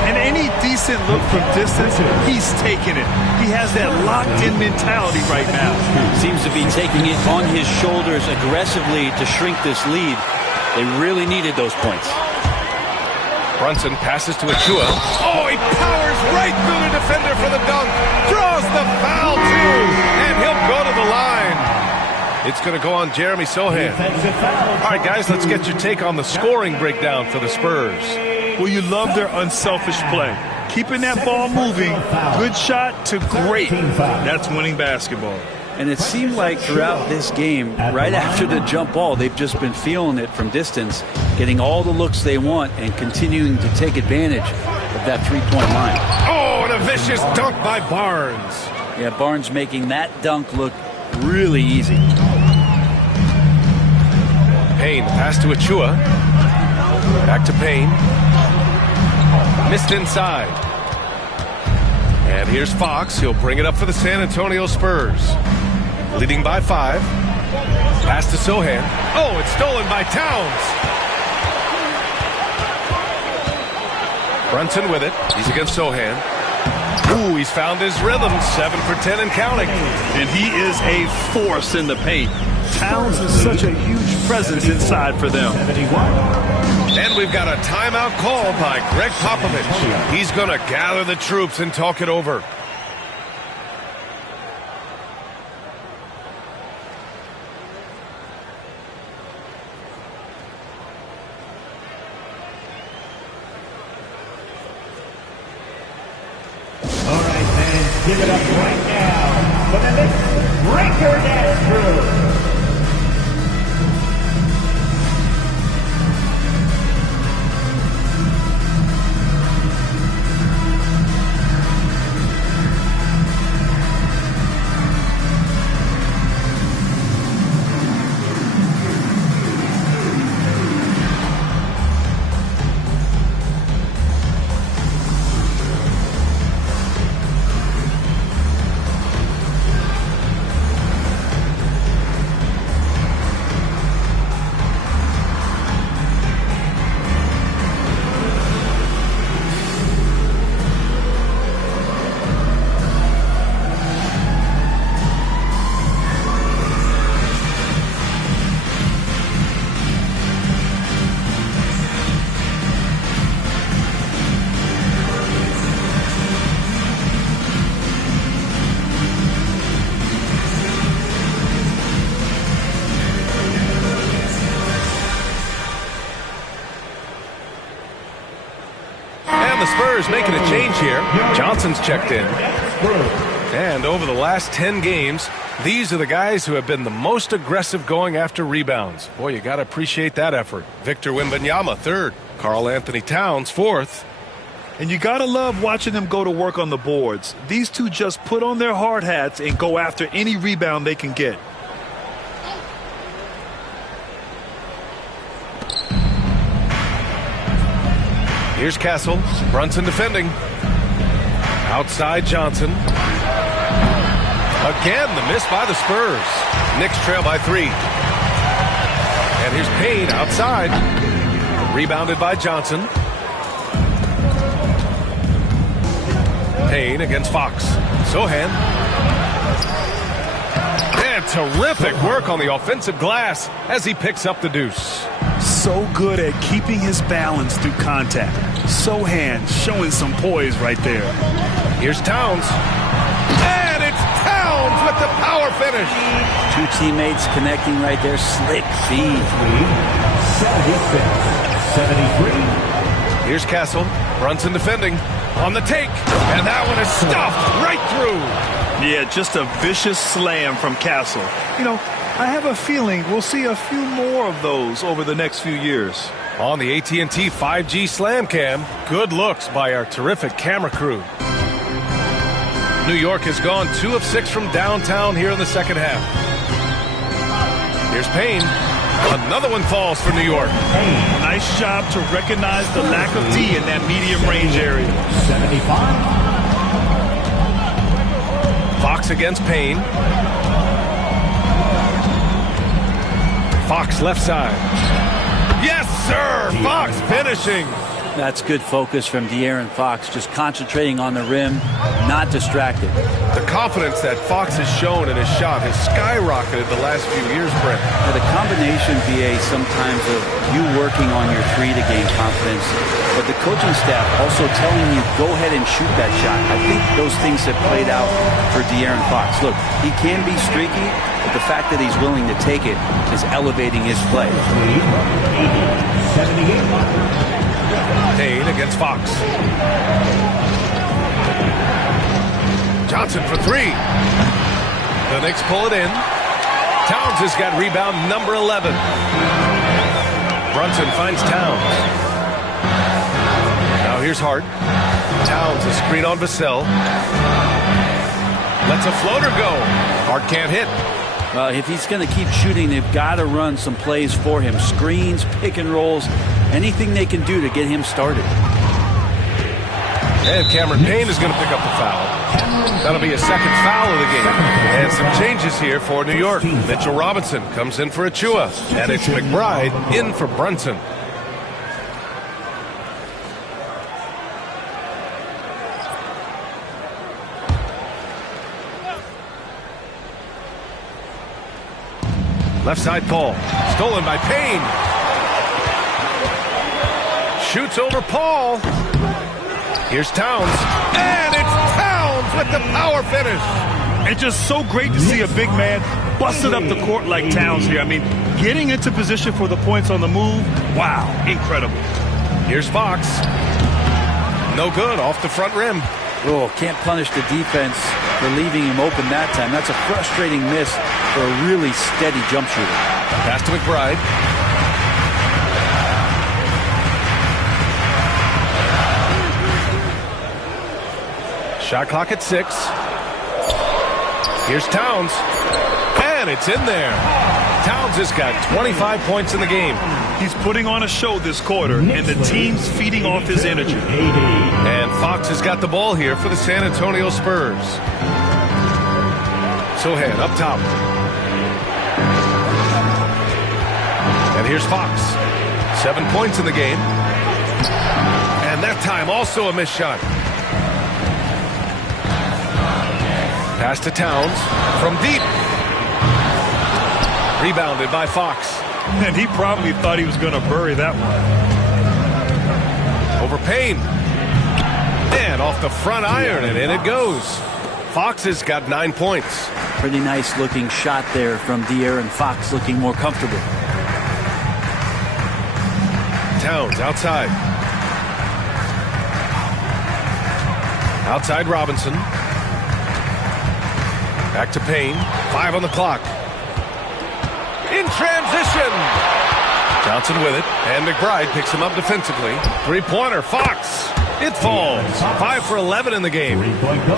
And any decent look from distance, he's taking it. He has that locked-in mentality right now. Seems to be taking it on his shoulders aggressively to shrink this lead. They really needed those points. Brunson passes to Achua. Oh, he powers right through the defender for the dunk. Draws the foul, too. And he'll go to the line. It's going to go on Jeremy Sohan. All right, guys, let's get your take on the scoring breakdown for the Spurs. Well, you love their unselfish play. Keeping that ball moving, good shot to great. That's winning basketball. And it seemed like throughout this game, right after the jump ball, they've just been feeling it from distance, getting all the looks they want and continuing to take advantage of that three-point line. Oh, and a vicious dunk by Barnes. Yeah, Barnes making that dunk look really easy. Payne, pass to Achua. Back to Payne. Missed inside. And here's Fox. He'll bring it up for the San Antonio Spurs. Leading by 5. Pass to Sohan. Oh, it's stolen by Towns. Brunson with it. He's against Sohan. Ooh, he's found his rhythm. 7 for 10 and counting. And he is a force in the paint. Towns is such a huge presence inside for them. And we've got a timeout call by Greg Popovich. He's going to gather the troops and talk it over. All right, fans, give it up right now for the next breaker dance crew. Making a change here. Johnson's checked in. And over the last 10 games, these are the guys who have been the most aggressive going after rebounds. Boy, you got to appreciate that effort. Victor Wembanyama, 3rd. Karl Anthony Towns, 4th. And you got to love watching them go to work on the boards. These two just put on their hard hats and go after any rebound they can get. Here's Castle. Brunson defending. Outside Johnson. Again, the miss by the Spurs. Knicks trail by 3. And here's Payne outside. Rebounded by Johnson. Payne against Fox. Sohan. And terrific work on the offensive glass as he picks up the deuce. So good at keeping his balance through contact. Sohan showing some poise right there. Here's Towns. And it's Towns with the power finish. 2 teammates connecting right there. Slick feed. 76, 73. Here's Castle. Brunson defending. On the take. And that one is stuffed right through. Yeah, just a vicious slam from Castle. You know, I have a feeling we'll see a few more of those over the next few years. On the AT&T 5G Slam Cam, good looks by our terrific camera crew. New York has gone 2 of 6 from downtown here in the second half. Here's Payne. Another one falls for New York. Nice job to recognize the lack of D in that medium range area. 75. Fox against Payne. Fox left side. Yes, sir! Fox finishing. That's good focus from De'Aaron Fox, just concentrating on the rim, not distracted. The confidence that Fox has shown in his shot has skyrocketed the last few years, Brent. Now, the combination, BA, sometimes of you working on your three to gain confidence, but the coaching staff also telling you, go ahead and shoot that shot. I think those things have played out for De'Aaron Fox. Look, he can be streaky, but the fact that he's willing to take it is elevating his play. 78. Payne against Fox. Johnson for 3. The Knicks pull it in. Towns has got rebound number 11. Brunson finds Towns. Now here's Hart. Towns a screen on Vassell. Lets a floater go. Hart can't hit. If he's going to keep shooting, they've got to run some plays for him. Screens, pick and rolls, anything they can do to get him started. And Cameron Payne is going to pick up the foul. That'll be a second foul of the game. And some changes here for New York. Mitchell Robinson comes in for Achua. And it's McBride in for Brunson. Left side Paul. Stolen by Payne. Shoots over Paul. Here's Towns. And it's Towns with the power finish. It's just so great to see a big man busted up the court like Towns here. I mean, getting into position for the points on the move. Wow, incredible. Here's Fox. No good, off the front rim. Oh, can't punish the defense for leaving him open that time. That's a frustrating miss for a really steady jump shooter. Pass to McBride. Shot clock at 6. Here's Towns. And it's in there. Towns has got 25 points in the game. He's putting on a show this quarter, and the team's feeding off his energy. And Fox has got the ball here for the San Antonio Spurs. Sohan up top. And here's Fox. 7 points in the game. And that time also a missed shot. Pass to Towns from deep. Rebounded by Fox. And he probably thought he was going to bury that one. Over Payne. And off the front iron, and in it goes. Fox has got 9 points. Pretty nice looking shot there from De'Aaron Fox, looking more comfortable. Towns outside. Outside Robinson. Back to Payne. 5 on the clock. In transition. Johnson with it. And McBride picks him up defensively. Three-pointer. Fox. It falls. 5 for 11 in the game.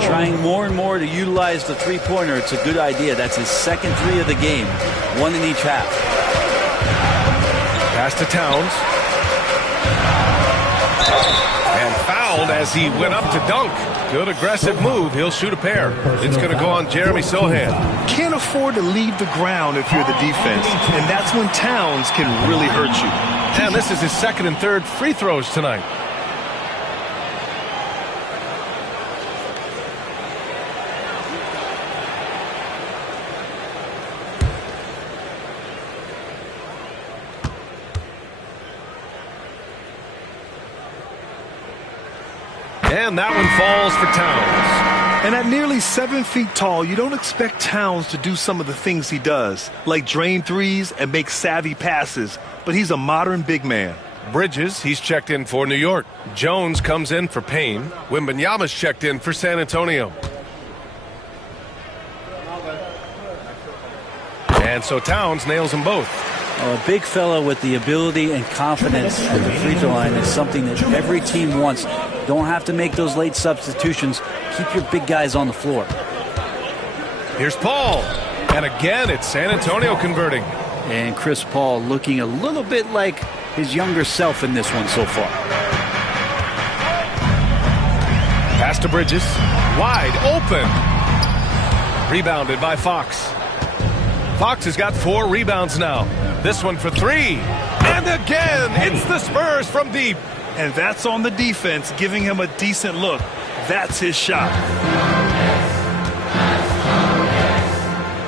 Trying more and more to utilize the three-pointer. It's a good idea. That's his second 3 of the game. 1 in each half. Pass to Towns. And fouled as he went up to dunk. Good aggressive move. He'll shoot a pair. It's going to go on Jeremy Sohan. Can't afford to leave the ground if you're the defense. And that's when Towns can really hurt you. And this is his second and third free throws tonight. And that one falls for Towns. And at nearly 7 feet tall, you don't expect Towns to do some of the things he does, like drain threes and make savvy passes. But he's a modern big man. Bridges, he's checked in for New York. Jones comes in for Payne. Wembanyama's checked in for San Antonio. And so Towns nails them both. A big fella with the ability and confidence at the free throw line is something that every team wants. Don't have to make those late substitutions. Keep your big guys on the floor. Here's Paul. And again, it's San Antonio converting. And Chris Paul looking a little bit like his younger self in this one so far. Pass to Bridges. Wide open. Rebounded by Fox. Fox has got 4 rebounds now. This one for 3. And again, it's the Spurs from deep. And that's on the defense, giving him a decent look. That's his shot.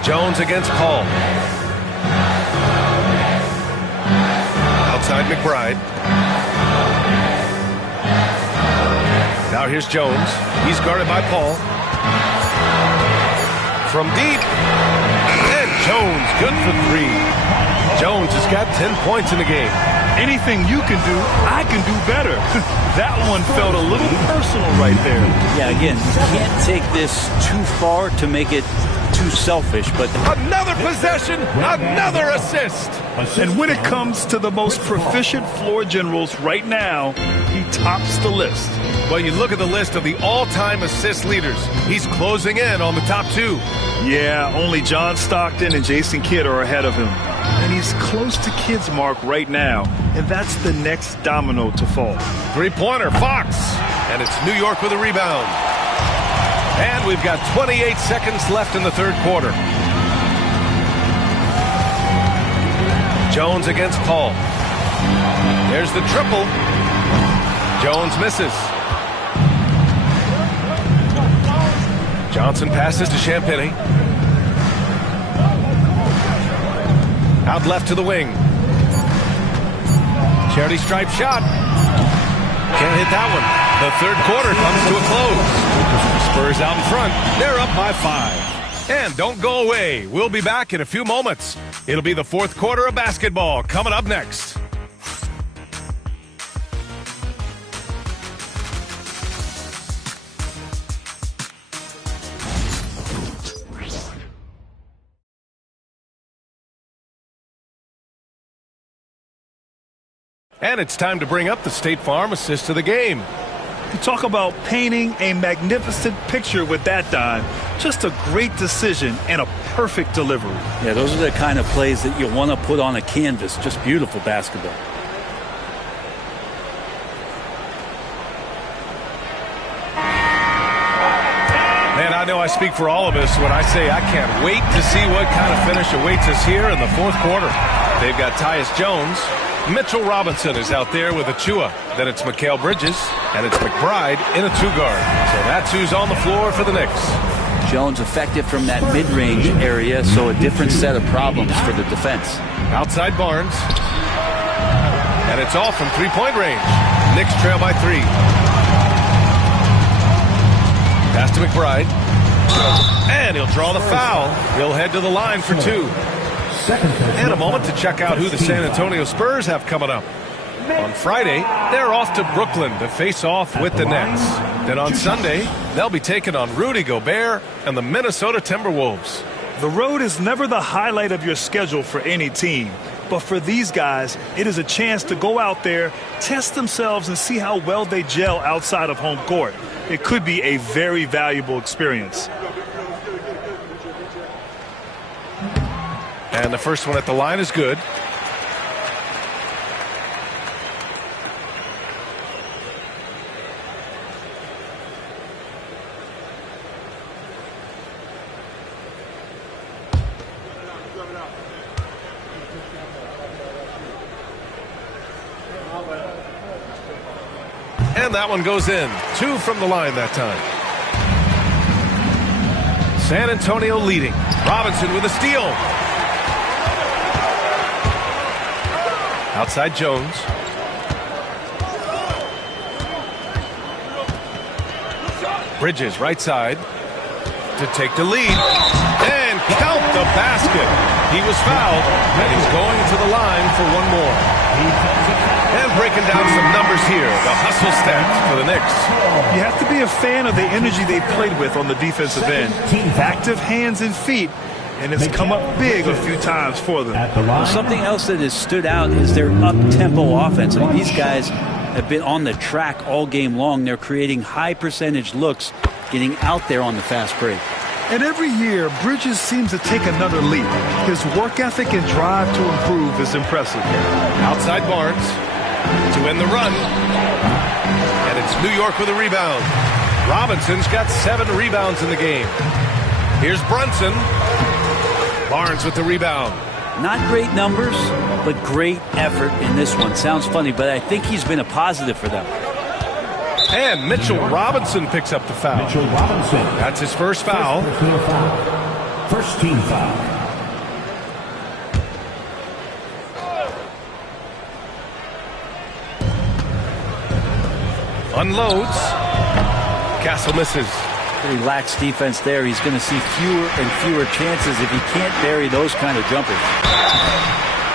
Jones against Paul. Outside McBride. Now here's Jones. He's guarded by Paul. From deep. And Jones, good for 3. Jones has got 10 points in the game. Anything you can do, I can do better. That one felt a little personal right there. Yeah, again, you can't take this too far to make it too selfish, but another possession, another assist. And when it comes to the most proficient floor generals right now, he tops the list. Well, you look at the list of the all-time assist leaders. He's closing in on the top 2. Yeah, only John Stockton and Jason Kidd are ahead of him. And he's close to Kidd's mark right now. And that's the next domino to fall. Three-pointer, Fox. And it's New York with a rebound. And we've got 28 seconds left in the third quarter. Jones against Paul. There's the triple. Jones misses. Johnson passes to Champagnie. Out left to the wing. Charity stripe shot. Can't hit that one. The third quarter comes to a close. Spurs out in front. They're up by 5. And don't go away. We'll be back in a few moments. It'll be the fourth quarter of basketball coming up next. And it's time to bring up the State Farm assist of the game. You talk about painting a magnificent picture with that dime. Just a great decision and a perfect delivery. Yeah, those are the kind of plays that you want to put on a canvas. Just beautiful basketball. Man, I know I speak for all of us when I say I can't wait to see what kind of finish awaits us here in the fourth quarter. They've got Tyus Jones. Mitchell Robinson is out there with Achua. Then it's Mikal Bridges, and it's McBride in a 2-guard. So that's who's on the floor for the Knicks. Jones effective from that mid-range area, so a different set of problems for the defense. Outside Barnes. And it's all from three-point range. Knicks trail by 3. Pass to McBride. And he'll draw the foul. He'll head to the line for 2. And a moment to check out who the San Antonio Spurs have coming up. On Friday, they're off to Brooklyn to face off with the Nets. Then on Sunday, they'll be taking on Rudy Gobert and the Minnesota Timberwolves. The road is never the highlight of your schedule for any team. But for these guys, it is a chance to go out there, test themselves, and see how well they gel outside of home court. It could be a very valuable experience. And the first one at the line is good. And that one goes in. 2 from the line that time. San Antonio leading. Robinson with a steal. Outside Jones. Bridges right side to take the lead and count the basket. He was fouled and he's going to the line for one more. And breaking down some numbers here, the hustle stats for the Knicks. You have to be a fan of the energy they played with on the defensive end. Active hands and feet, and it's come up big a few times for them. Well, something else that has stood out is their up-tempo offense. I mean, these guys have been on the track all game long. They're creating high-percentage looks, getting out there on the fast break. And every year, Bridges seems to take another leap. His work ethic and drive to improve is impressive. Outside Barnes to win the run. And it's New York with a rebound. Robinson's got 7 rebounds in the game. Here's Brunson. Barnes with the rebound. Not great numbers, but great effort in this one. Sounds funny, but I think he's been a positive for them. And Mitchell Robinson picks up the foul. Mitchell Robinson. That's his first foul. First team foul. Unloads. Castle misses. Pretty lax defense there. He's going to see fewer and fewer chances if he can't bury those kind of jumpers.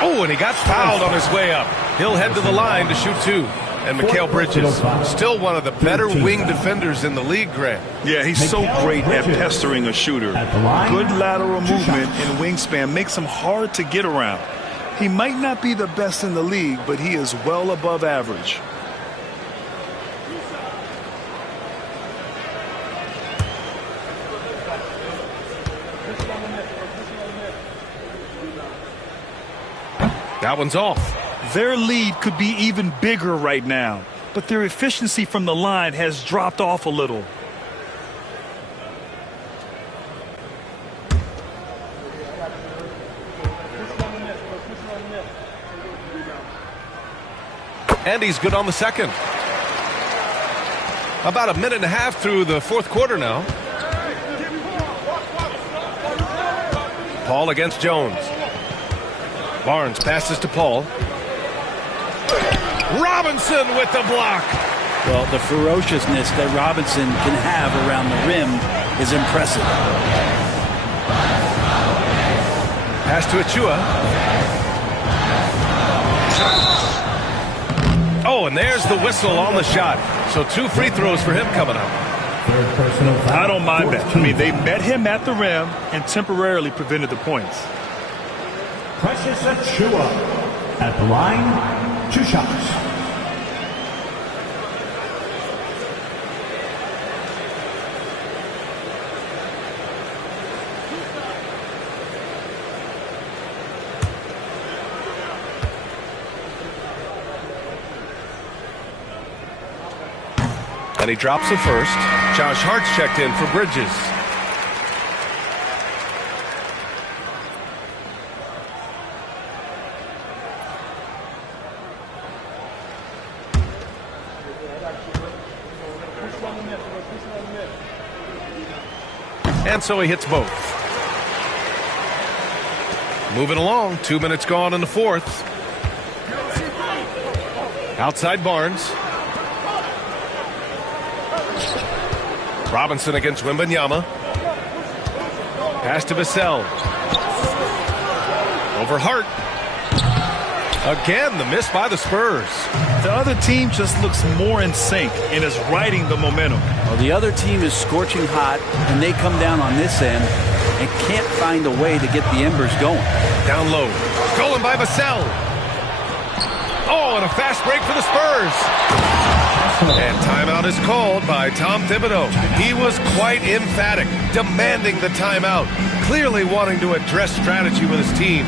Oh, and he got fouled on his way up. He'll head to the line to shoot 2. And Mikal Bridges, still one of the better wing defenders in the league, Grant. Yeah, he's so great at pestering a shooter. Good lateral movement and wingspan makes him hard to get around. He might not be the best in the league, but he is well above average. That one's off. Their lead could be even bigger right now, but their efficiency from the line has dropped off a little. And he's good on the second. About a minute and a half through the fourth quarter now. Paul against Jones. Barnes passes to Paul. Robinson with the block. Well, the ferociousness that Robinson can have around the rim is impressive. Pass to Achua. Oh, and there's the whistle on the shot. So 2 free throws for him coming up. I don't mind that. I mean, they met him at the rim and temporarily prevented the points. Precious Achua at the line, 2 shots. And he drops the first. Josh Hart's checked in for Bridges. And so he hits both. Moving along, 2 minutes gone in the fourth. Outside Barnes. Robinson against Wembanyama. Pass to Vassell. Over Hart. Again, the miss by the Spurs. The other team just looks more in sync and is riding the momentum. Well, the other team is scorching hot, and they come down on this end and can't find a way to get the embers going. Down low. Stolen by Vassell. Oh, and a fast break for the Spurs. And timeout is called by Tom Thibodeau. He was quite emphatic, demanding the timeout, clearly wanting to address strategy with his team.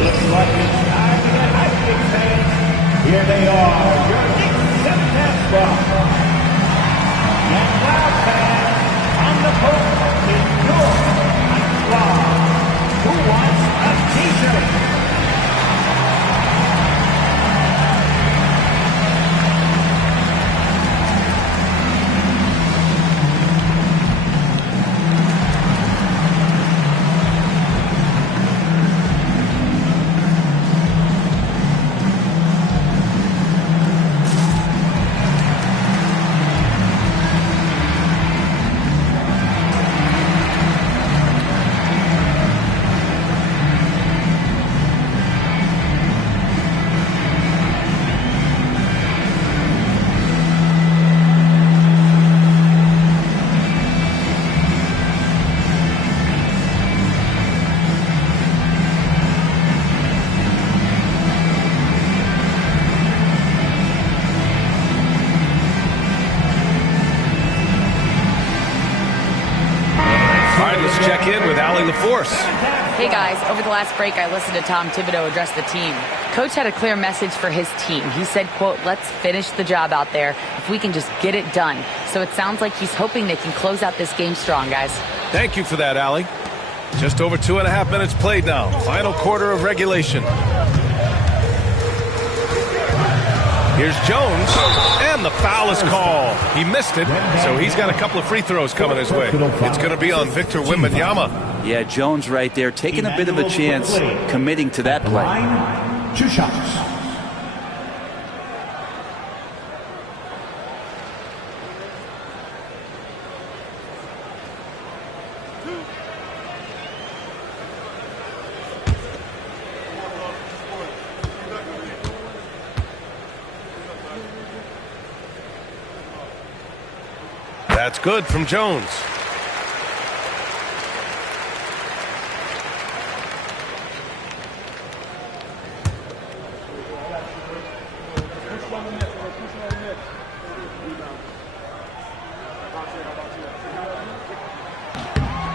Looks like it's time to get hyped, Knicks fans. Here they are, your Knicks basketball. And now, fans, on the court is your squad. Who wants a t-shirt? Morse. Hey guys, over the last break I listened to Tom Thibodeau address the team. Coach had a clear message for his team. He said, quote, let's finish the job out there if we can just get it done. So it sounds like he's hoping they can close out this game strong, guys. Thank you for that, Allie. Just over 2.5 minutes played now. Final quarter of regulation. Here's Jones, and the foul is called. He missed it, so he's got a couple of free throws coming his way. It's going to be on Victor Wembanyama. Yeah, Jones right there, taking a bit of a chance, committing to that play. Line, 2 shots. That's good from Jones.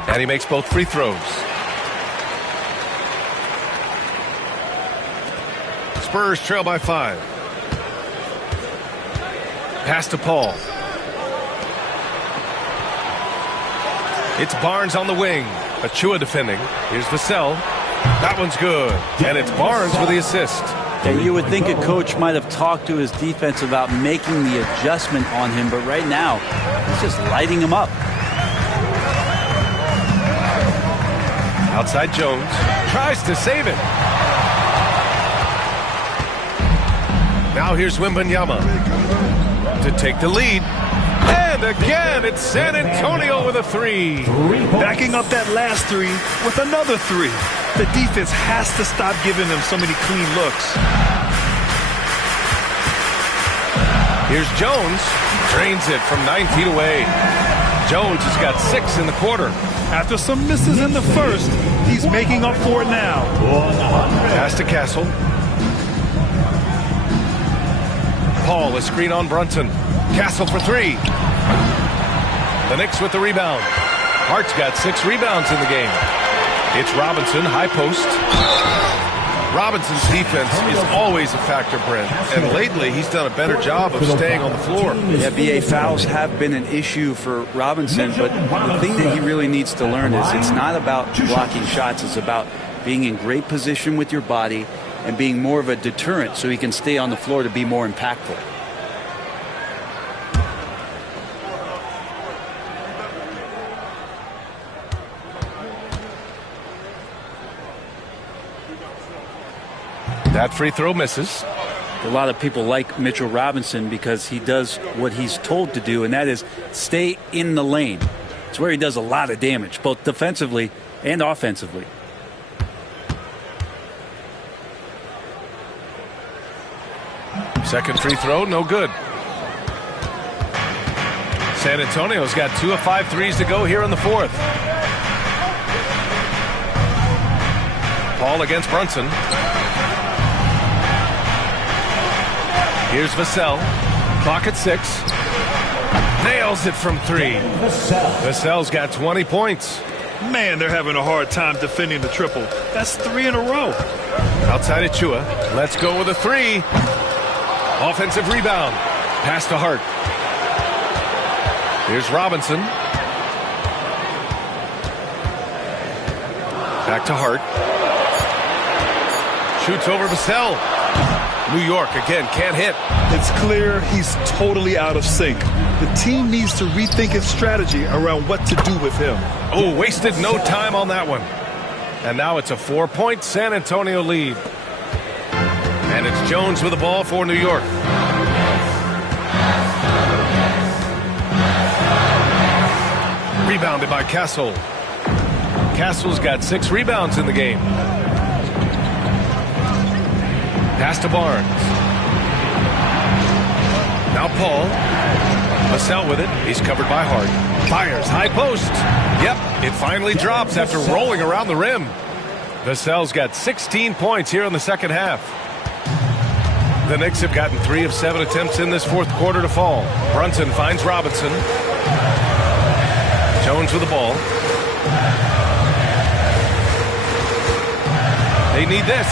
And he makes both free throws. Spurs trail by 5. Pass to Paul. It's Barnes on the wing. Achua defending. Here's Vassell. That one's good. And it's Barnes with the assist. Yeah, you would think a coach might have talked to his defense about making the adjustment on him, but right now, he's just lighting him up. Outside Jones. Tries to save it. Now here's Wembanyama to take the lead. And again, it's San Antonio with a 3. Backing up that last 3 with another 3. The defense has to stop giving them so many clean looks. Here's Jones. Drains it from 9 feet away. Jones has got 6 in the quarter. After some misses in the first, he's making up for it now. Pass to Castle. Paul, a screen on Brunson. Castle for 3. The Knicks with the rebound. Hart's got 6 rebounds in the game. It's Robinson, high post. Robinson's defense is always a factor, Brent. And lately, he's done a better job of staying on the floor. Yeah, BA fouls have been an issue for Robinson, but the thing that he really needs to learn is it's not about blocking shots. It's about being in great position with your body and being more of a deterrent so he can stay on the floor to be more impactful. That free throw misses. A lot of people like Mitchell Robinson because he does what he's told to do, and that is stay in the lane. It's where he does a lot of damage, both defensively and offensively. Second free throw, no good. San Antonio's got 2 of 5 threes to go here in the 4th. Paul against Brunson. Here's Vassell. Clock at 6. Nails it from 3. Vassell's got 20 points. Man, they're having a hard time defending the triple. That's 3 in a row. Outside Achua. Let's go with a 3. Offensive rebound. Pass to Hart. Here's Robinson. Back to Hart. Shoots over Vassell. New York, again, can't hit. It's clear he's totally out of sync. The team needs to rethink its strategy around what to do with him. Oh, wasted no time on that one. And now it's a 4-point San Antonio lead. And it's Jones with the ball for New York. Rebounded by Castle. Castle's got 6 rebounds in the game. Pass to Barnes. Now Paul. Vassell with it. He's covered by Hart. Fires. High post. Yep. It finally drops after rolling around the rim. Vassell's got 16 points here in the second half. The Knicks have gotten 3 of 7 attempts in this 4th quarter to fall. Brunson finds Robinson. Jones with the ball. They need this.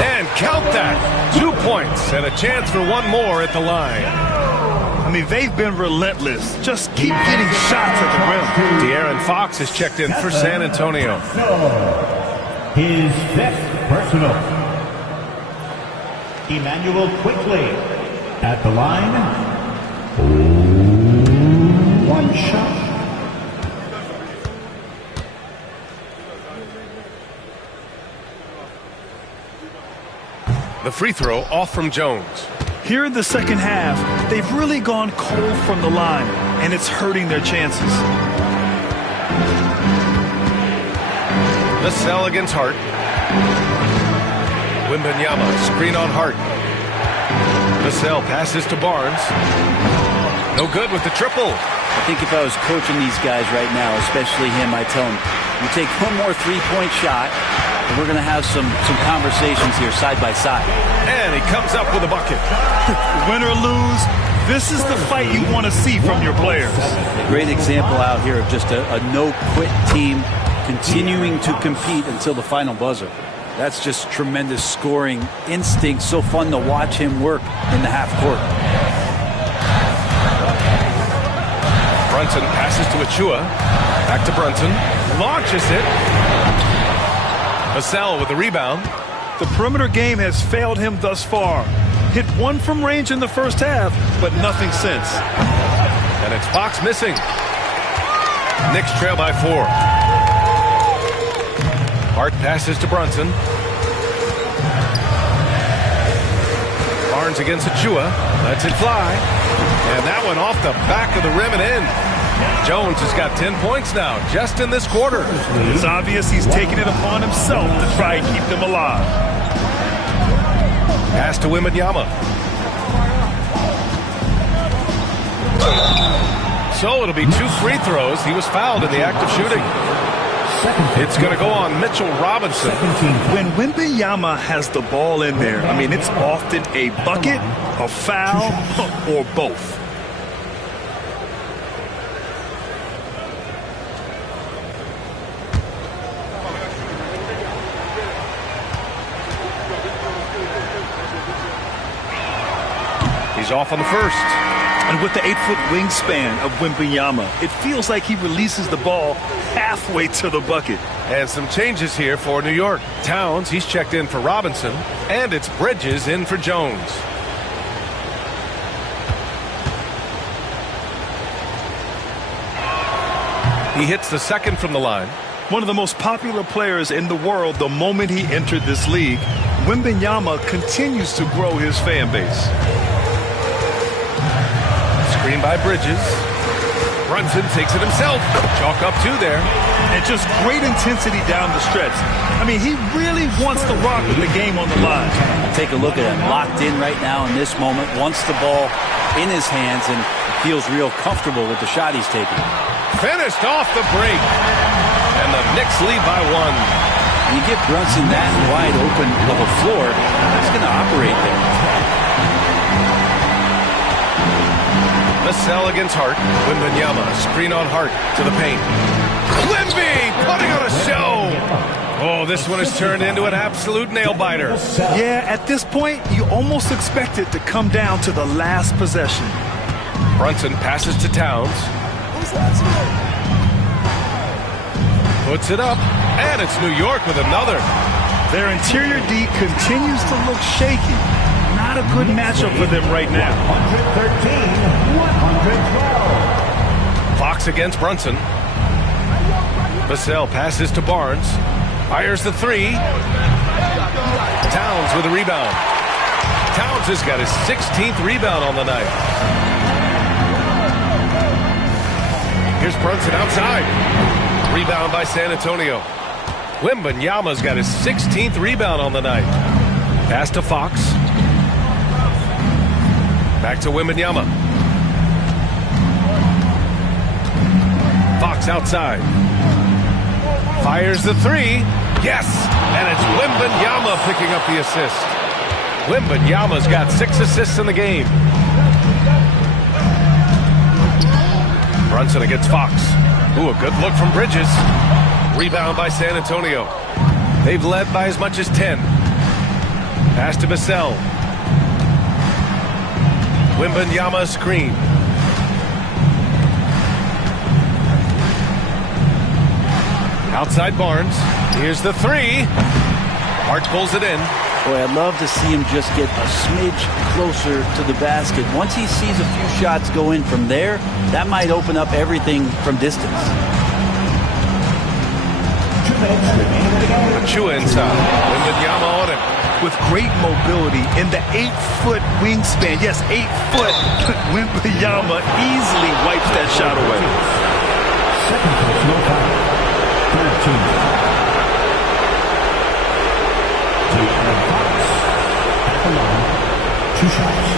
And count that. 2 points and a chance for one more at the line. I mean, they've been relentless. Just keep getting shots at the rim. De'Aaron Fox is checked in for San Antonio. His fifth personal. Emmanuel Quickly at the line. 1 shot. The free throw off from Jones. Here in the second half, they've really gone cold from the line, and it's hurting their chances. Vassell against Hart. Wembanyama, screen on Hart. Vassell passes to Barnes. No good with the triple. I think if I was coaching these guys right now, especially him, I'd tell him, you take one more three-point shot, and we're going to have some conversations here side by side. And he comes up with a bucket. Win or lose, this is the fight you want to see from your players. A great example out here of just a no-quit team continuing to compete until the final buzzer. That's just tremendous scoring instinct. So fun to watch him work in the half court. Brunson passes to Achua. Back to Brunson. Launches it. Vassell with the rebound. The perimeter game has failed him thus far. Hit one from range in the first half, but nothing since. And it's Fox missing. Knicks trail by 4. Hart passes to Brunson. Barnes against Achua. Lets it fly. And that one off the back of the rim and in. Jones has got 10 points now, just in this quarter. It's obvious he's taking it upon himself to try and keep them alive. Pass to Wembanyama. So it'll be 2 free throws. He was fouled in the act of shooting. It's going to go on Mitchell Robinson. When Wembanyama has the ball in there, I mean, it's often a bucket, a foul, or both. He's off on the first. And with the 8-foot wingspan of Wembanyama, it feels like he releases the ball halfway to the bucket. And some changes here for New York. Towns, he's checked in for Robinson. And it's Bridges in for Jones. He hits the second from the line. One of the most popular players in the world the moment he entered this league, Wembanyama continues to grow his fan base. Screen by Bridges. Brunson takes it himself. Chalk up 2 there. And just great intensity down the stretch. I mean, he really wants to rock with the game on the line. Take a look at him, locked in right now in this moment, wants the ball in his hands and feels real comfortable with the shot he's taking. Finished off the break. And the Knicks lead by 1. When you get Brunson that wide open of a floor, he's going to operate there. Vassell against Hart. Wembanyama, screen on Hart to the paint. Wemby putting on a show. Oh, this one has turned into an absolute nail-biter. Yeah, at this point, you almost expect it to come down to the last possession. Brunson passes to Towns. Puts it up, and it's New York with another. Their interior D continues to look shaky. Not a good matchup for them right now. 113-112. Fox against Brunson. Vassell passes to Barnes. Fires the 3. Towns with a rebound. Towns has got his 16th rebound on the night. Here's Brunson outside. Rebound by San Antonio. Wembanyama's got his 16th rebound on the night. Pass to Fox. Back to Wembanyama. Fox outside. Fires the 3. Yes! And it's Wembanyama picking up the assist. Wembanyama's got 6 assists in the game. Brunson against Fox. Ooh, a good look from Bridges. Rebound by San Antonio. They've led by as much as 10. Pass to Vassell. Wembanyama screen. Outside Barnes. Here's the three. Hart pulls it in. Boy, I'd love to see him just get a smidge closer to the basket. Once he sees a few shots go in from there, that might open up everything from distance. Achua inside. Wembanyama on him. With great mobility in the 8-foot wingspan. Yes, 8 foot. Wembanyama easily wipes that shot away. Second personal foul. Third team foul. De'Aaron Fox at the line. 2 shots.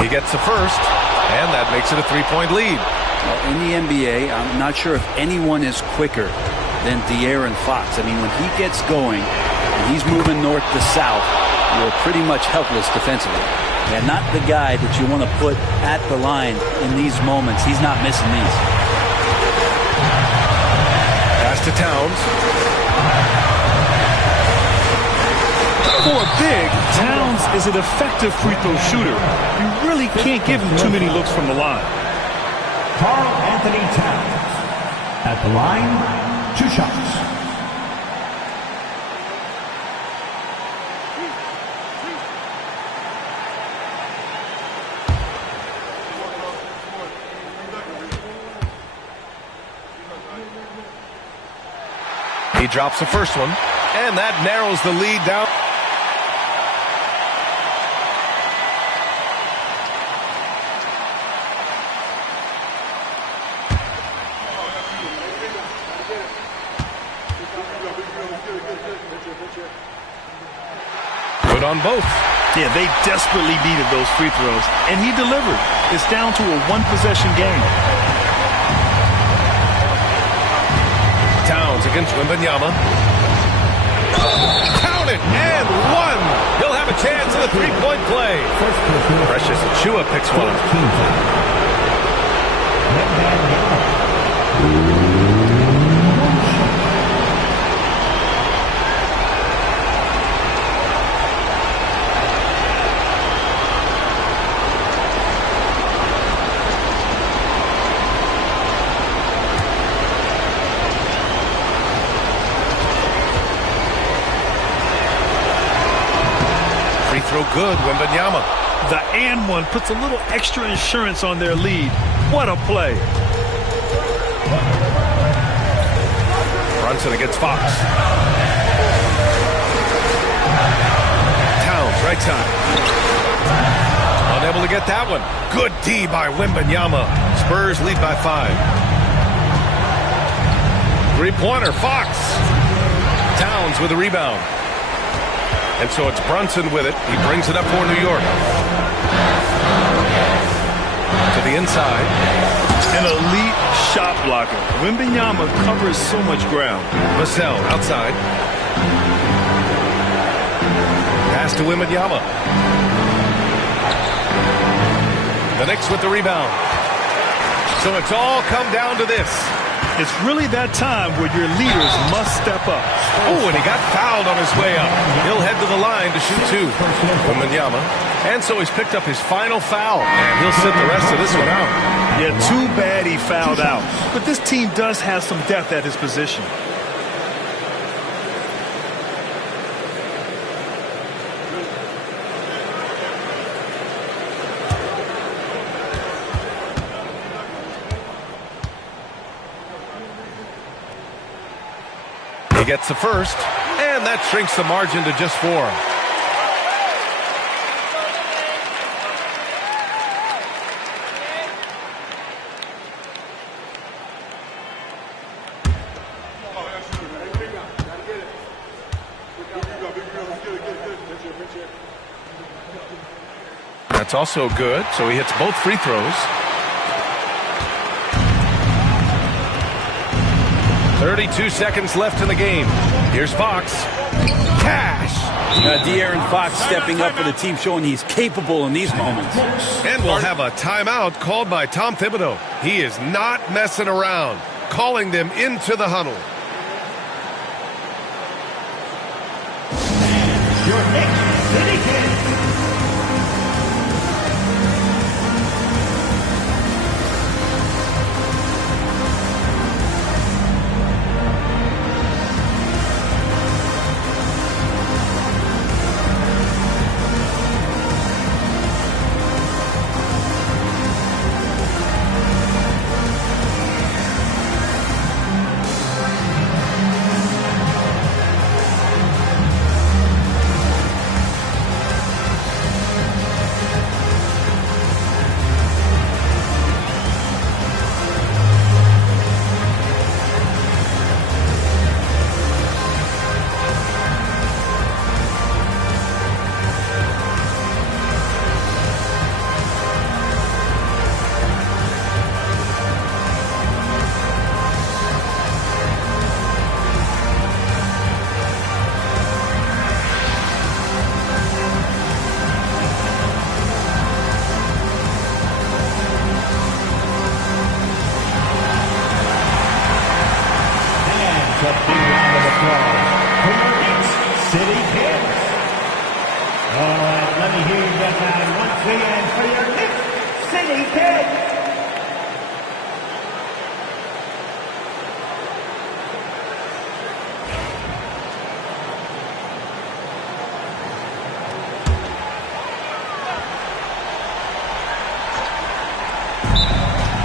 He gets the first, and that makes it a 3-point lead. Well, in the NBA, I'm not sure if anyone is quicker than De'Aaron Fox. I mean, when he gets going and he's moving north to south, you're pretty much helpless defensively. And not the guy that you want to put at the line in these moments. He's not missing these. Pass to Towns. For a big, Towns is an effective free throw shooter. You really can't give him too many looks from the line. Karl Anthony Towns at the line. 2 shots. He drops the first one, and that narrows the lead down. Good on both. Yeah, they desperately needed those free throws, and he delivered. It's down to a 1-possession game. Towns against Wembanyama. Count it, and one. He'll have a chance at a 3-point play. Precious Achua picks one. Throw good, Wembanyama. The and one puts a little extra insurance on their lead. What a play. Brunson against Fox. Towns, right side. Unable to get that one. Good D by Wembanyama. Spurs lead by 5. 3-pointer, Fox. Towns with a rebound. And so it's Brunson with it. He brings it up for New York. To the inside. An elite shot blocker. Wembanyama covers so much ground. Vassell outside. Pass to Wembanyama. The Knicks with the rebound. So it's all come down to this. It's really that time where your leaders must step up. Oh, and he got fouled on his way up. He'll head to the line to shoot 2. Wembanyama. And so he's picked up his final foul, and he'll sit the rest of this one out. Yeah, too bad he fouled out. But this team does have some depth at his position. He gets the first, and that shrinks the margin to just 4. That's also good, so he hits both free throws. 32 seconds left in the game. Here's Fox. Cash. De'Aaron Fox stepping up for the team, showing he's capable in these moments. And we'll have a timeout called by Tom Thibodeau. He is not messing around, calling them into the huddle. Your next City Kids.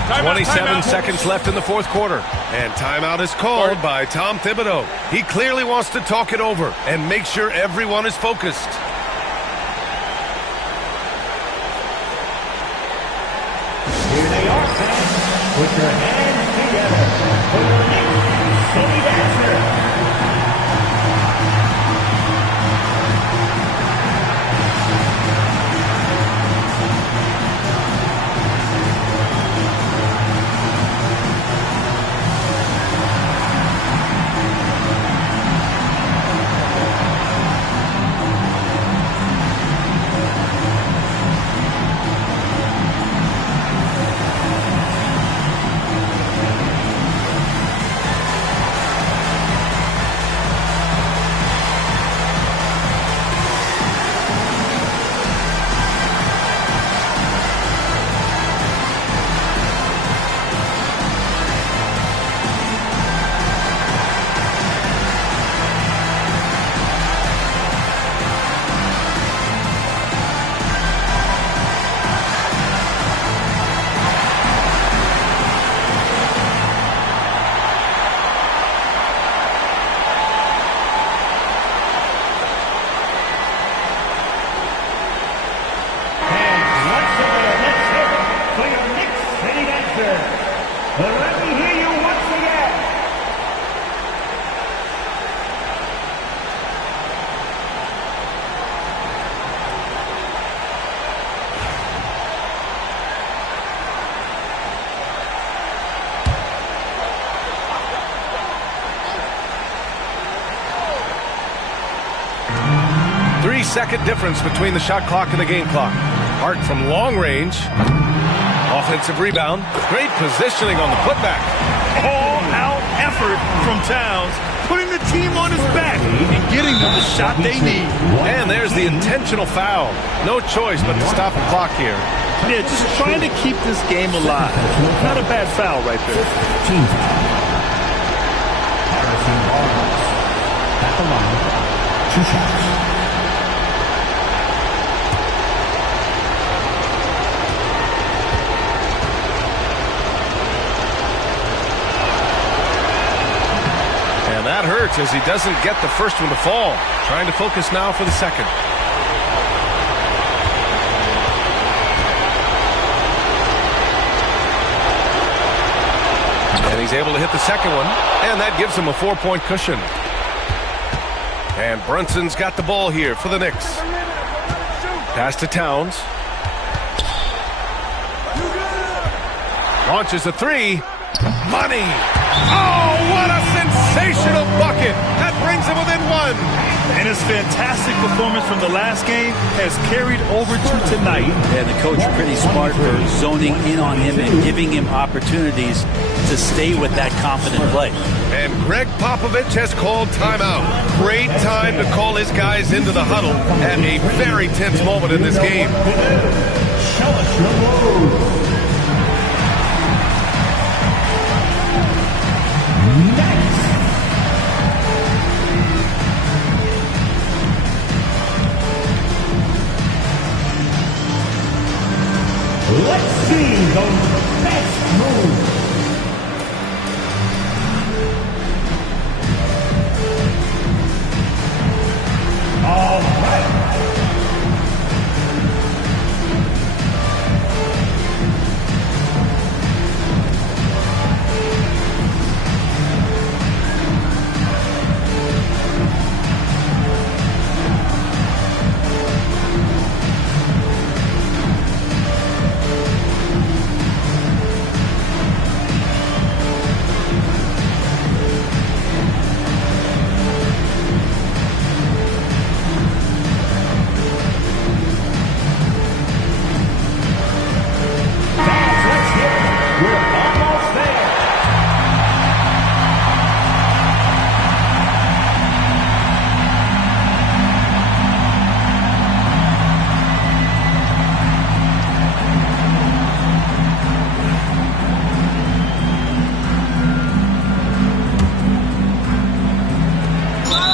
Timeout. 27 seconds left in the fourth quarter. And timeout is called by Tom Thibodeau. He clearly wants to talk it over and make sure everyone is focused. Here they are, fans. Put your hands together for your next City Dancer. Second difference between the shot clock and the game clock. Hart from long range. Offensive rebound. Great positioning on the putback. All-out effort from Towns, putting the team on his back and getting them the shot they need. And there's the intentional foul. No choice but to stop the clock here. Yeah, just trying to keep this game alive. Not a bad foul right there. Team foul. Harrison Barnes at the line. 2 shots. That hurts as he doesn't get the first one to fall. Trying to focus now for the second. And he's able to hit the second one. And that gives him a 4-point cushion. And Brunson's got the ball here for the Knicks. Pass to Towns. Launches a three. Money. Oh, what a sensational bucket. That brings him within one. And his fantastic performance from the last game has carried over to tonight. And the coach pretty smart for zoning in on him and giving him opportunities to stay with that confident play. And Greg Popovich has called timeout. Great time to call his guys into the huddle at a very tense moment in this game. Let's see the best move. All right.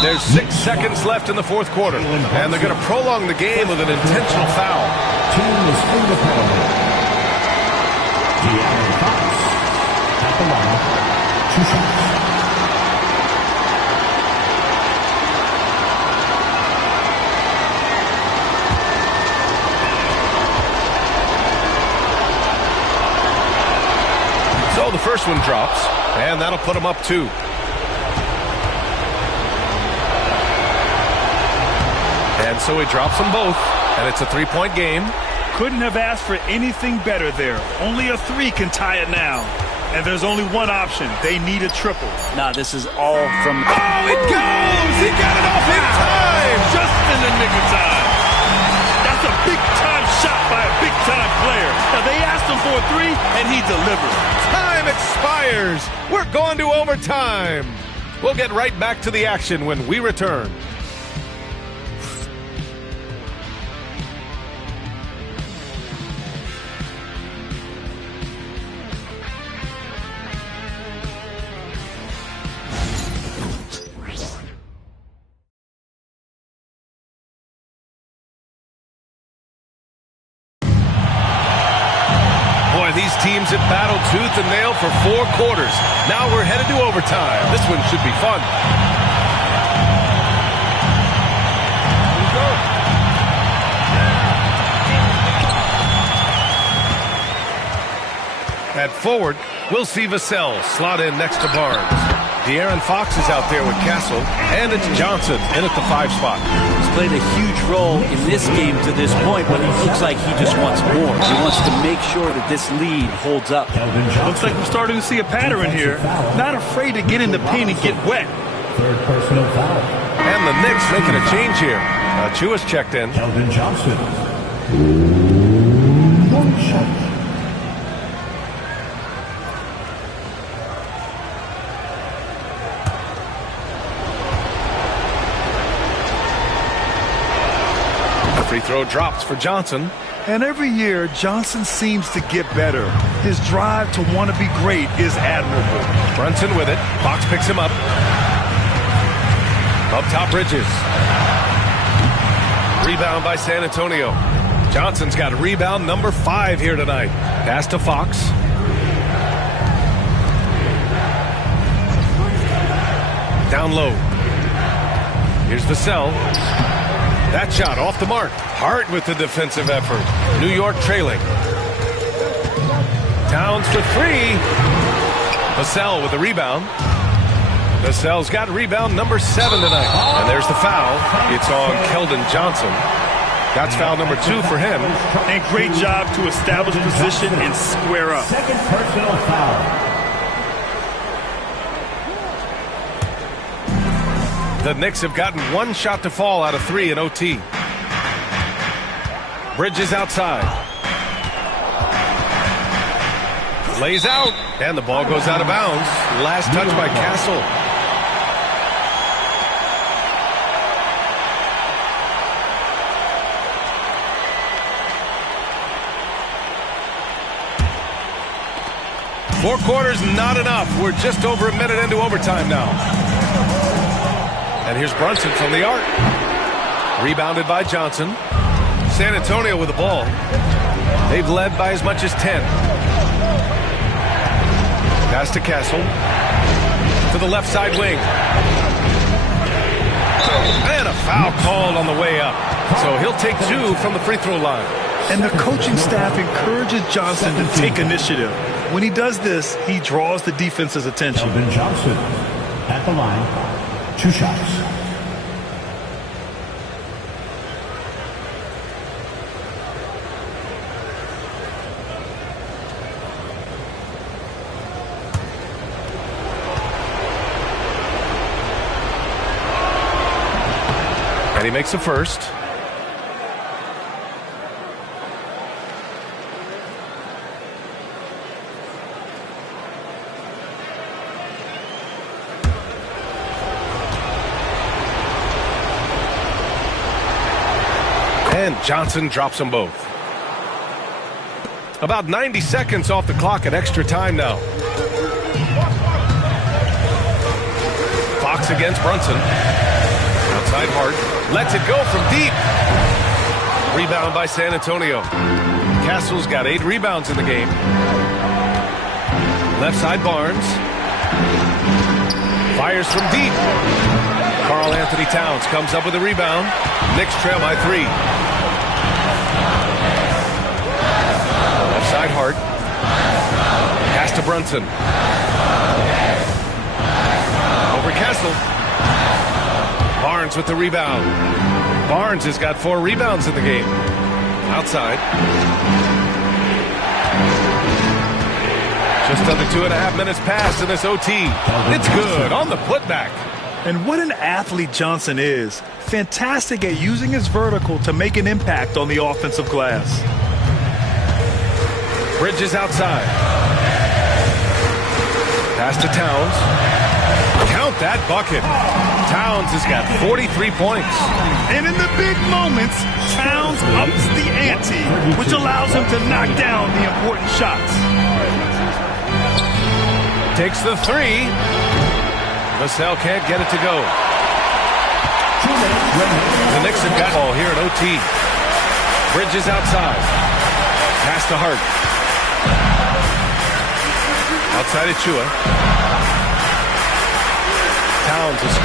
There's 6 seconds left in the fourth quarter, and they're going to prolong the game with an intentional foul. Team is in the penalty. De'Aaron Fox at the line. 2 shots. So the first one drops, and that'll put him up 2. And so he drops them both, and it's a 3-point game. Couldn't have asked for anything better there. Only a 3 can tie it now. And there's only one option. They need a triple. Nah, this is all from... Oh, it goes! He got it off in time! Just in the nick of time. That's a big-time shot by a big-time player. Now, they asked him for a 3, and he delivered. Time expires. We're going to overtime. We'll get right back to the action when we return. These teams have battled tooth and nail for 4 quarters. Now we're headed to overtime. This one should be fun. At forward, we'll see Vassell slot in next to Barnes. De'Aaron Fox is out there with Castle, and it's Johnson in at the 5 spot. He's played a huge role in this game to this point, but it looks like he just wants more. He wants to make sure that this lead holds up. Looks like we're starting to see a pattern here. Not afraid to get in the paint and get wet. Third personal foul. And the Knicks making a change here. Chua's checked in. Keldon Johnson. 1 shot. Free throw drops for Johnson. And every year, Johnson seems to get better. His drive to want to be great is admirable. Brunson with it. Fox picks him up. Up top, Bridges. Rebound by San Antonio. Johnson's got rebound number 5 here tonight. Pass to Fox. Down low. Here's Vassell. That shot off the mark. Hart with the defensive effort. New York trailing. Towns for 3. Vassell with the rebound. Vassell's got rebound number 7 tonight. And there's the foul. It's on Keldon Johnson. That's foul number 2 for him. And great job to establish position and square up. Second personal foul. The Knicks have gotten one shot to fall out of 3 in OT. Bridges outside. Lays out, and the ball goes out of bounds. Last touch by Castle. Four quarters, not enough. We're just over a minute into overtime now. And here's Brunson from the arc. Rebounded by Johnson. San Antonio with the ball. They've led by as much as 10. Pass to Castle. To the left side wing. And a foul called on the way up. So he'll take 2 from the free throw line. And the coaching staff encourages Johnson to take initiative. When he does this, he draws the defense's attention. Elvin Johnson at the line. 2 shots. And he makes the first. And Johnson drops them both. About 90 seconds off the clock at extra time now. Fox against Brunson. Outside Hart. Lets it go from deep. Rebound by San Antonio. Castle's got 8 rebounds in the game. Left side Barnes. Fires from deep. Karl Anthony Towns comes up with a rebound. Knicks trail by 3. Left side Hart. Pass to Brunson. Over Castle. Barnes with the rebound. Barnes has got 4 rebounds in the game. Outside. Just under 2.5 minutes passed in this OT. It's good on the putback. And what an athlete Johnson is. Fantastic at using his vertical to make an impact on the offensive glass. Bridges outside. Pass to Towns. Count that bucket. Towns has got 43 points. And in the big moments, Towns ups the ante, which allows him to knock down the important shots. Takes the 3. Vassell can't get it to go. The Knicks have got ball here at OT. Bridges outside. Pass to Hart. Outside Achua. Towns is